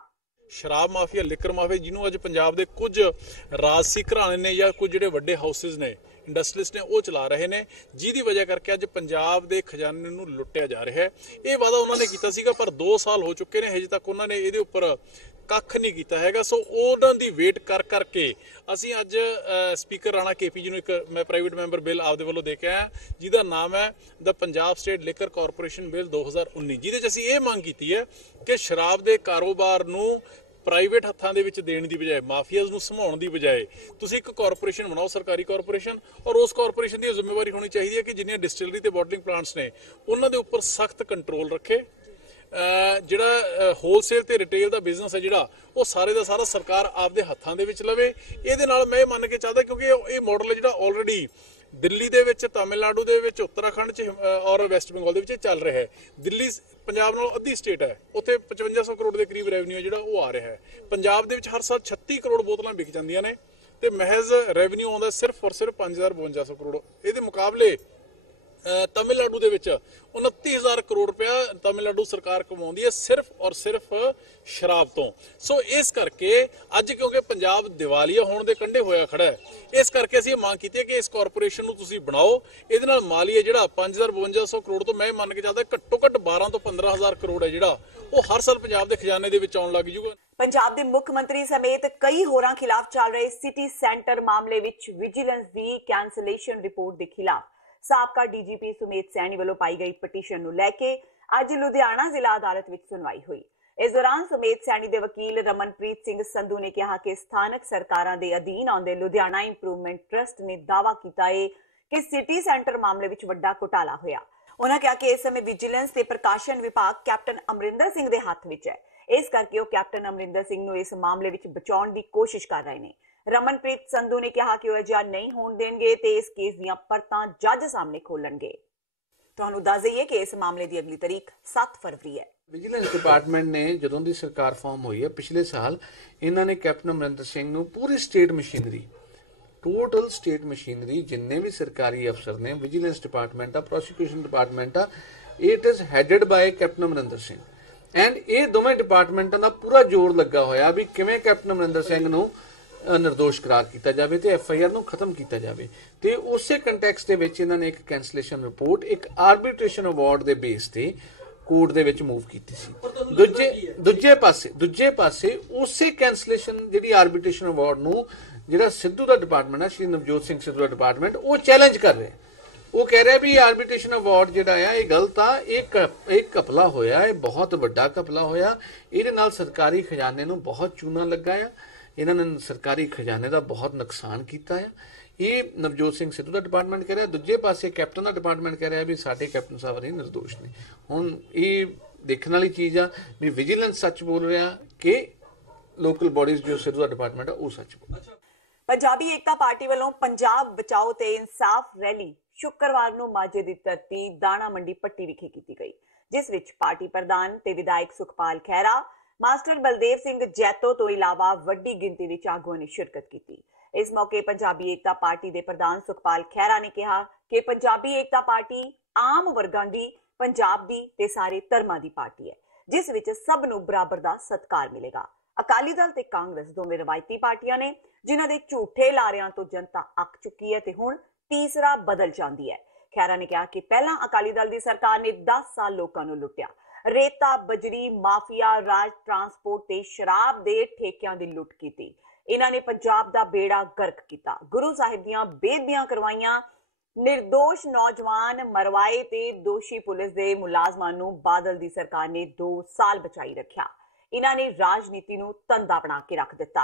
ਸ਼ਰਾਬ ਮਾਫੀਆ, ਲਿਕਰ ਮਾਫੀਆ, ਜਿਹਨੂੰ ਅੱਜ ਪੰਜਾਬ ਦੇ ਕੁਝ ਰਾਜਸੀ ਘਰਾਣੇ ਨੇ ਜਾਂ ਕੁਝ ਜਿਹੜੇ ਵੱਡੇ ਹਾਊਸਿਸ ਨੇ, ਇੰਡਸਟਰੀਲਿਸਟ ਨੇ, ਉਹ ਚਲਾ ਰਹੇ ਨੇ, ਜਿਹਦੀ ਵਜ੍ਹਾ ਕਰਕੇ ਅੱਜ ਪੰਜਾਬ ਦੇ ਖਜ਼ਾਨੇ ਨੂੰ ਲੁੱਟਿਆ ਜਾ ਰਿਹਾ ਹੈ। ਇਹ ਵਾਅਦਾ ਉਹਨਾਂ ਨੇ ਕੀਤਾ ਸੀਗਾ ਪਰ 2 ਸਾਲ ਹੋ ਚੁੱਕੇ ਨੇ, ਹਜੇ ਤੱਕ ਉਹਨਾਂ ਨੇ ਇਹਦੇ ਉੱਪਰ ਕੱਖ ਨਹੀਂ ਕੀਤਾ ਹੈਗਾ। ਸੋ ਉਹਨਾਂ ਦੀ ਵੇਟ ਕਰ ਕਰਕੇ ਅਸੀਂ ਅੱਜ ਸਪੀਕਰ ਰਾਣਾ KP ਜੀ ਨੂੰ ਇੱਕ ਮੈਂ ਪ੍ਰਾਈਵੇਟ ਮੈਂਬਰ ਬਿੱਲ ਆਪਦੇ ਵੱਲੋਂ ਦੇ ਕੇ ਆਇਆ ਜਿਹਦਾ ਨਾਮ ਹੈ the Punjab state liquor corporation bill 2019, ਜਿਹਦੇ 'ਚ ਅਸੀਂ ਇਹ ਮੰਗ ਕੀਤੀ ਹੈ ਕਿ ਸ਼ਰਾਬ ਦੇ ਕਾਰੋਬਾਰ ਨੂੰ ਪ੍ਰਾਈਵੇਟ ਹੱਥਾਂ ਦੇ ਵਿੱਚ ਦੇਣ ਦੀ ਬਜਾਏ, ਮਾਫੀਆਜ਼ ਨੂੰ ਸੰਭਾਉਣ ਦੀ ਬਜਾਏ ਤੁਸੀਂ ਇੱਕ ਕਾਰਪੋਰੇਸ਼ਨ ਬਣਾਓ, ਸਰਕਾਰੀ ਕਾਰਪੋਰੇਸ਼ਨ, ਔਰ ਉਸ ਕਾਰਪੋਰੇਸ਼ਨ ਦੀ ਜ਼ਿੰਮੇਵਾਰੀ ਹੋਣੀ ਚਾਹੀਦੀ ਹੈ ਕਿ ਜਿੰਨੀਆਂ ਡਿਸਟਿਲਰੀ ਤੇ ਬੋਟਲਿੰਗ ਪਲਾਂਟਸ ਨੇ ਉਹਨਾਂ ਦੇ ਉੱਪਰ ਸਖਤ ਕੰਟਰੋਲ ਰੱਖੇ। ਜਿਹੜਾ ਹੋਲਸੇਲ ਤੇ ਰਿਟੇਲ ਦਾ ਬਿਜ਼ਨਸ ਹੈ ਜਿਹੜਾ ਉਹ ਸਾਰੇ ਦਾ ਸਾਰਾ ਸਰਕਾਰ ਆਪਦੇ ਹੱਥਾਂ ਦੇ ਵਿੱਚ ਲਵੇ। ਇਹਦੇ ਨਾਲ ਮੈਂ ਇਹ ਮੰਨ ਕੇ ਚਾਹਦਾ ਕਿਉਂਕਿ ਇਹ ਮਾਡਲ ਹੈ ਜਿਹੜਾ ਆਲਰੇਡੀ ਦਿੱਲੀ ਦੇ ਵਿੱਚ, ਤਾਮਿਲਨਾਡੂ ਦੇ ਵਿੱਚ, ਉੱਤਰਾਖੰਡ 'ਚ ਔਰ ਵੈਸਟ ਬੰਗਾਲ ਦੇ ਵਿੱਚ ਚੱਲ ਰਿਹਾ ਹੈ। ਦਿੱਲੀ ਪੰਜਾਬ ਨਾਲ ਅੱਧੀ ਸਟੇਟ ਹੈ, ਉੱਥੇ 5500 ਕਰੋੜ ਦੇ ਕਰੀਬ ਰੈਵਨਿਊ ਜਿਹੜਾ ਉਹ ਆ ਰਿਹਾ ਹੈ। ਪੰਜਾਬ ਦੇ ਵਿੱਚ ਹਰ ਸਾਲ 36 ਕਰੋੜ ਬੋਤਲਾਂ ਵਿਕ ਜਾਂਦੀਆਂ ਨੇ ਤੇ ਮਹਿਜ਼ ਰੈਵਨਿਊ ਆਉਂਦਾ ਸਿਰਫ ਔਰ ਸਿਰਫ 5500 ਕਰੋੜ। ਇਹਦੇ ਮੁਕਾਬਲੇ ਤਾਮਿਲਨਾਡੂ ਦੇ ਵਿੱਚ 29,000 ਕਰੋੜ ਰੁਪਇਆ ਤਾਮਿਲਨਾਡੂ ਸਰਕਾਰ ਕਮਾਉਂਦੀ ਹੈ ਸਿਰਫ ਔਰ ਸਿਰਫ ਸ਼ਰਾਬ ਤੋਂ। ਸੋ ਇਸ ਕਰਕੇ ਅੱਜ ਕਿਉਂਕਿ ਪੰਜਾਬ ਦਿਵਾਲੀਆ ਹੋਣ ਦੇ ਕੰਢੇ ਹੋਇਆ ਖੜਾ ਹੈ, ਇਸ ਕਰਕੇ ਅਸੀਂ ਇਹ ਮੰਗ ਕੀਤੀ ਹੈ ਕਿ ਇਸ ਕਾਰਪੋਰੇਸ਼ਨ ਨੂੰ ਤੁਸੀਂ ਬਣਾਓ। ਇਹਦੇ ਨਾਲ ਮਾਲੀਆ ਜਿਹੜਾ 5500 ਕਰੋੜ ਤੋਂ ਮੈਂ ਮੰਨ ਕੇ ਚੱਲਦਾ ਘੱਟੋ ਘੱਟ 12 ਤੋਂ 15,000 ਕਰੋੜ ਹੈ ਜਿਹੜਾ ਉਹ ਹਰ ਸਾਲ ਪੰਜਾਬ ਦੇ ਖਜ਼ਾਨੇ ਦੇ ਵਿੱਚ ਆਉਣ ਲੱਗ ਜੂਗਾ। ਪੰਜਾਬ ਦੇ ਮੁੱਖ ਮੰਤਰੀ ਸਮੇਤ ਕਈ ਹੋਰਾਂ ਖਿਲਾਫ ਚੱਲ ਰਹੇ ਸਿਟੀ ਸੈਂਟਰ ਮਾਮਲੇ ਵਿੱਚ ਵਿਜੀਲੈਂਸ ਦੀ ਕੈਂਸਲੇਸ਼ਨ ਰਿਪੋਰਟ ਦੇ ਖਿਲਾਫ ਸਾਬਕਾ DGP ਸੁਮੇਧ ਸੈਣੀ ਵੱਲੋਂ ਪਾਈ ਗਈ ਪਟੀਸ਼ਨ ਨੂੰ ਲੈ ਕੇ ਅੱਜ ਲੁਧਿਆਣਾ ਜ਼ਿਲ੍ਹਾ ਅਦਾਲਤ ਵਿੱਚ ਸੁਣਵਾਈ ਹੋਈ। ਇਸ ਦੌਰਾਨ ਸੁਮੇਧ ਸੈਣੀ ਦੇ ਵਕੀਲ ਰਮਨਪ੍ਰੀਤ ਸਿੰਘ ਸੰਧੂ ਨੇ ਕਿਹਾ ਕਿ ਸਥਾਨਕ ਸਰਕਾਰਾਂ ਦੇ ਅਧੀਨ ਆਉਂਦੇ ਲੁਧਿਆਣਾ ਇੰਪਰੂਵਮੈਂਟ ਟਰਸਟ ਨੇ ਦਾਅਵਾ ਕੀਤਾ ਹੈ ਕਿ ਸਿਟੀ ਸੈਂਟਰ ਮਾਮਲੇ ਵਿੱਚ ਵੱਡਾ ਘੁਟਾਲਾ ਹੋਇਆ। ਉਹਨਾਂ ਕਿਹਾ ਕਿ ਇਸ ਸਮੇਂ ਵਿਜੀਲੈਂਸ ਤੇ ਪ੍ਰਕਾਸ਼ਨ ਵਿਭਾਗ ਕੈਪਟਨ ਅਮਰਿੰਦਰ ਸਿੰਘ ਦੇ ਹੱਥ ਵਿੱਚ ਹੈ, ਇਸ ਕਰਕੇ ਉਹ ਕੈਪਟਨ ਅਮਰਿੰਦਰ ਸਿੰਘ ਨੂੰ ਇਸ ਮਾਮਲੇ ਵਿੱਚ ਬਚਾਉਣ ਦੀ ਕੋਸ਼ਿਸ਼ ਕਰ ਰਹੇ ਨੇ। ਰਮਨਪ੍ਰੀਤ ਸੰਧੂ ਨੇ ਕਿਹਾ ਕਿ ਉਹ ਅਜਿਹਾ ਨਹੀਂ ਹੋਣ ਦੇਣਗੇ ਤੇ ਇਸ ਕੇਸ ਦੀਆਂ ਪਰਤਾਂ ਜੱਜ ਸਾਹਮਣੇ ਖੋਲਣਗੇ। ਤੁਹਾਨੂੰ ਦੱਸ ਦਈਏ ਕਿ ਇਸ ਮਾਮਲੇ ਦੀ ਅਗਲੀ ਤਾਰੀਖ 7 ਫਰਵਰੀ ਹੈ। ਵਿਜੀਲੈਂਸ ਡਿਪਾਰਟਮੈਂਟ ਨੇ ਜਦੋਂ ਦੀ ਸਰਕਾਰ ਫਾਰਮ ਹੋਈ ਹੈ ਪਿਛਲੇ ਸਾਲ ਇਹਨਾਂ ਨੇ ਕੈਪਟਨ ਅਮਰਿੰਦਰ ਸਿੰਘ ਨੂੰ ਪੂਰੀ state machinery, total state machinery, ਜਿੰਨੇ ਵੀ ਸਰਕਾਰੀ ਅਫਸਰ ਨੇ, ਵਿਜੀਲੈਂਸ ਡਿਪਾਰਟਮੈਂਟ ਆ, ਪ੍ਰੋਸੀਕਿਊਸ਼ਨ ਡਿਪਾਰਟਮੈਂਟ ਆ, it is headed by captain Amarinder Singh and ਇਹ ਦੋਵੇਂ ਡਿਪਾਰਟਮੈਂਟਾਂ ਦਾ ਪੂਰਾ ਜ਼ੋਰ ਲੱਗਾ ਹੋਇਆ ਵੀ ਕਿਵੇਂ ਕੈਪਟਨ ਅਮਰਿੰਦਰ ਸਿੰਘ ਨੂੰ ਨਿਰਦੋਸ਼ ਕਰਾਰ ਕੀਤਾ ਜਾਵੇ ਤੇ FIR ਨੂੰ ਖਤਮ ਕੀਤਾ ਜਾਵੇ। ਤੇ ਉਸੇ ਕੰਟੈਕਸਟ ਦੇ ਵਿੱਚ ਇਹਨਾਂ ਨੇ ਇੱਕ ਕੈਂਸਲੇਸ਼ਨ ਰਿਪੋਰਟ ਇੱਕ ਆਰਬਿਟ੍ਰੇਸ਼ਨ ਅਵਾਰਡ ਦੇ ਬੇਸ ਤੇ ਕੋਰਟ ਦੇ ਵਿੱਚ ਮੂਵ ਕੀਤੀ ਸੀ। ਦੂਜੇ ਪਾਸੇ ਉਸੇ ਕੈਂਸਲੇਸ਼ਨ ਜਿਹੜੀ ਆਰਬਿਟ੍ਰੇਸ਼ਨ ਅਵਾਰਡ ਨੂੰ ਜਿਹੜਾ ਸਿੱਧੂ ਦਾ ਡਿਪਾਰਟਮੈਂਟ ਹੈ, ਸ਼੍ਰੀ ਨਵਜੋਤ ਸਿੰਘ ਸਿੱਧੂ ਦਾ ਡਿਪਾਰਟਮੈਂਟ, ਉਹ ਚੈਲੰਜ ਕਰ ਰਿਹਾ। ਉਹ ਕਹਿ ਰਿਹਾ ਵੀ ਆਰਬਿਟ੍ਰੇਸ਼ਨ ਅਵਾਰਡ ਜਿਹੜਾ ਆ ਇਹ ਗਲਤ ਆ, ਇਹ ਘਪਲਾ ਹੋਇਆ, ਇਹ ਬਹੁਤ ਵੱਡਾ ਘਪਲਾ ਹੋਇਆ, ਇਹਦੇ ਨਾਲ ਸਰਕਾਰੀ ਖਜ਼ਾਨੇ ਨੂੰ ਬਹੁਤ ਚੂਨਾ ਲੱਗਾ ਆ, ਇਹਨਾਂ ਨੇ ਸਰਕਾਰੀ ਖਜ਼ਾਨੇ ਦਾ ਬਹੁਤ ਨੁਕਸਾਨ ਕੀਤਾ ਹੈ। ਇਹ ਨਵਜੋਤ ਸਿੰਘ ਸਿੱਧੂ ਦਾ ਡਿਪਾਰਟਮੈਂਟ ਕਹਿ ਰਿਹਾ, ਦੂਜੇ ਪਾਸੇ ਕੈਪਟਨ ਦਾ ਡਿਪਾਰਟਮੈਂਟ ਕਹਿ ਰਿਹਾ ਵੀ ਸਾਡੇ ਕੈਪਟਨ ਸਾਹਿਬ ਨਹੀਂ ਨਿਰਦੋਸ਼ ਨੇ। ਹੁਣ ਇਹ ਦੇਖਣ ਵਾਲੀ ਚੀਜ਼ ਆ ਵੀ ਵਿਜੀਲੈਂਸ ਸੱਚ ਬੋਲ ਰਿਹਾ ਕਿ ਲੋਕਲ ਬੋਡੀਜ਼ ਜੋ ਸਿੱਧੂ ਦਾ ਡਿਪਾਰਟਮੈਂਟ ਆ ਉਹ ਸੱਚ ਬੋਲ। ਪੰਜਾਬੀ ਏਕਤਾ ਪਾਰਟੀ ਵੱਲੋਂ ਪੰਜਾਬ ਬਚਾਓ ਤੇ ਇਨਸਾਫ ਰੈਲੀ ਸ਼ੁੱਕਰਵਾਰ ਨੂੰ ਮਾਝੇ ਦੀ ਧਰਤੀ ਦਾਣਾ ਮੰਡੀ ਪੱਟੀ ਵਿਖੇ ਕੀਤੀ ਗਈ, ਜਿਸ ਵਿੱਚ ਪਾਰਟੀ ਪ੍ਰਧਾਨ ਤੇ ਵਿਧਾਇਕ ਸੁਖਪਾਲ ਖਹਿਰਾ, ਮਾਸਟਰ ਬਲਦੇਵ ਸਿੰਘ ਜੈਤੋ ਤੋਂ ਇਲਾਵਾ ਵੱਡੀ ਗਿਣਤੀ ਵਿੱਚ ਆਗੂਆਂ ਨੇ ਸ਼ਿਰਕਤ ਕੀਤੀ। ਇਸ ਮੌਕੇ ਪੰਜਾਬੀ ਏਕਤਾ ਪਾਰਟੀ ਦੇ ਪ੍ਰਧਾਨ ਸੁਖਪਾਲ ਖਹਿਰਾ ਨੇ ਕਿਹਾ ਕਿ ਪੰਜਾਬੀ ਏਕਤਾ ਪਾਰਟੀ ਆਮ ਵਰਗਾਂ ਦੀ, ਪੰਜਾਬ ਦੀ ਤੇ ਸਾਰੇ ਧਰਮਾਂ ਦੀ ਪਾਰਟੀ ਹੈ, ਜਿਸ ਵਿੱਚ ਸਭ ਨੂੰ ਬਰਾਬਰ ਦਾ ਸਤਿਕਾਰ ਮਿਲੇਗਾ। ਅਕਾਲੀ ਦਲ ਤੇ ਕਾਂਗਰਸ ਦੋਵੇਂ ਰਵਾਇਤੀ ਪਾਰਟੀਆਂ ਨੇ ਜਿਨ੍ਹਾਂ ਦੇ ਝੂਠੇ ਲਾਰਿਆਂ ਤੋਂ ਜਨਤਾ ਅੱਕ ਚੁੱਕੀ ਹੈ ਤੇ ਹੁਣ ਤੀਸਰਾ ਬਦਲ ਜਾਂਦੀ ਹੈ। ਖਹਿਰਾ ਨੇ ਕਿਹਾ ਕਿ ਪਹਿਲਾਂ ਅਕਾਲੀ ਦਲ ਦੀ ਸਰਕਾਰ ਨੇ 10 ਸਾਲ ਲੋਕਾਂ ਨੂੰ ਲੁੱਟਿਆ, ਰੇਤਾ, ਬਜਰੀ, ਮਾਫੀਆ, ਰਾਜ, ਟਰਾਂਸਪੋਰਟ ਤੇ ਸ਼ਰਾਬ ਦੇ ਠੇਕਿਆਂ ਦੀ ਲੁੱਟ ਕੀਤੀ। ਇਹਨਾਂ ਨੇ ਪੰਜਾਬ ਦਾ ਬੇੜਾ ਗਰਕ ਕੀਤਾ, ਗੁਰੂ ਸਾਹਿਬ ਦੀਆਂ ਬੇਅਦਬੀਆਂ ਕਰਵਾਈਆਂ, ਨਿਰਦੋਸ਼ ਨੌਜਵਾਨ ਮਰਵਾਏ ਤੇ ਦੋਸ਼ੀ ਪੁਲਿਸ ਦੇ ਮੁਲਾਜ਼ਮਾਂ ਨੂੰ ਬਾਦਲ ਦੀ ਸਰਕਾਰ ਨੇ 2 ਸਾਲ ਬਚਾਈ ਰੱਖਿਆ। ਇਹਨਾਂ ਨੇ ਰਾਜਨੀਤੀ ਨੂੰ ਧੰਦਾ ਬਣਾ ਕੇ ਰੱਖ ਦਿੱਤਾ।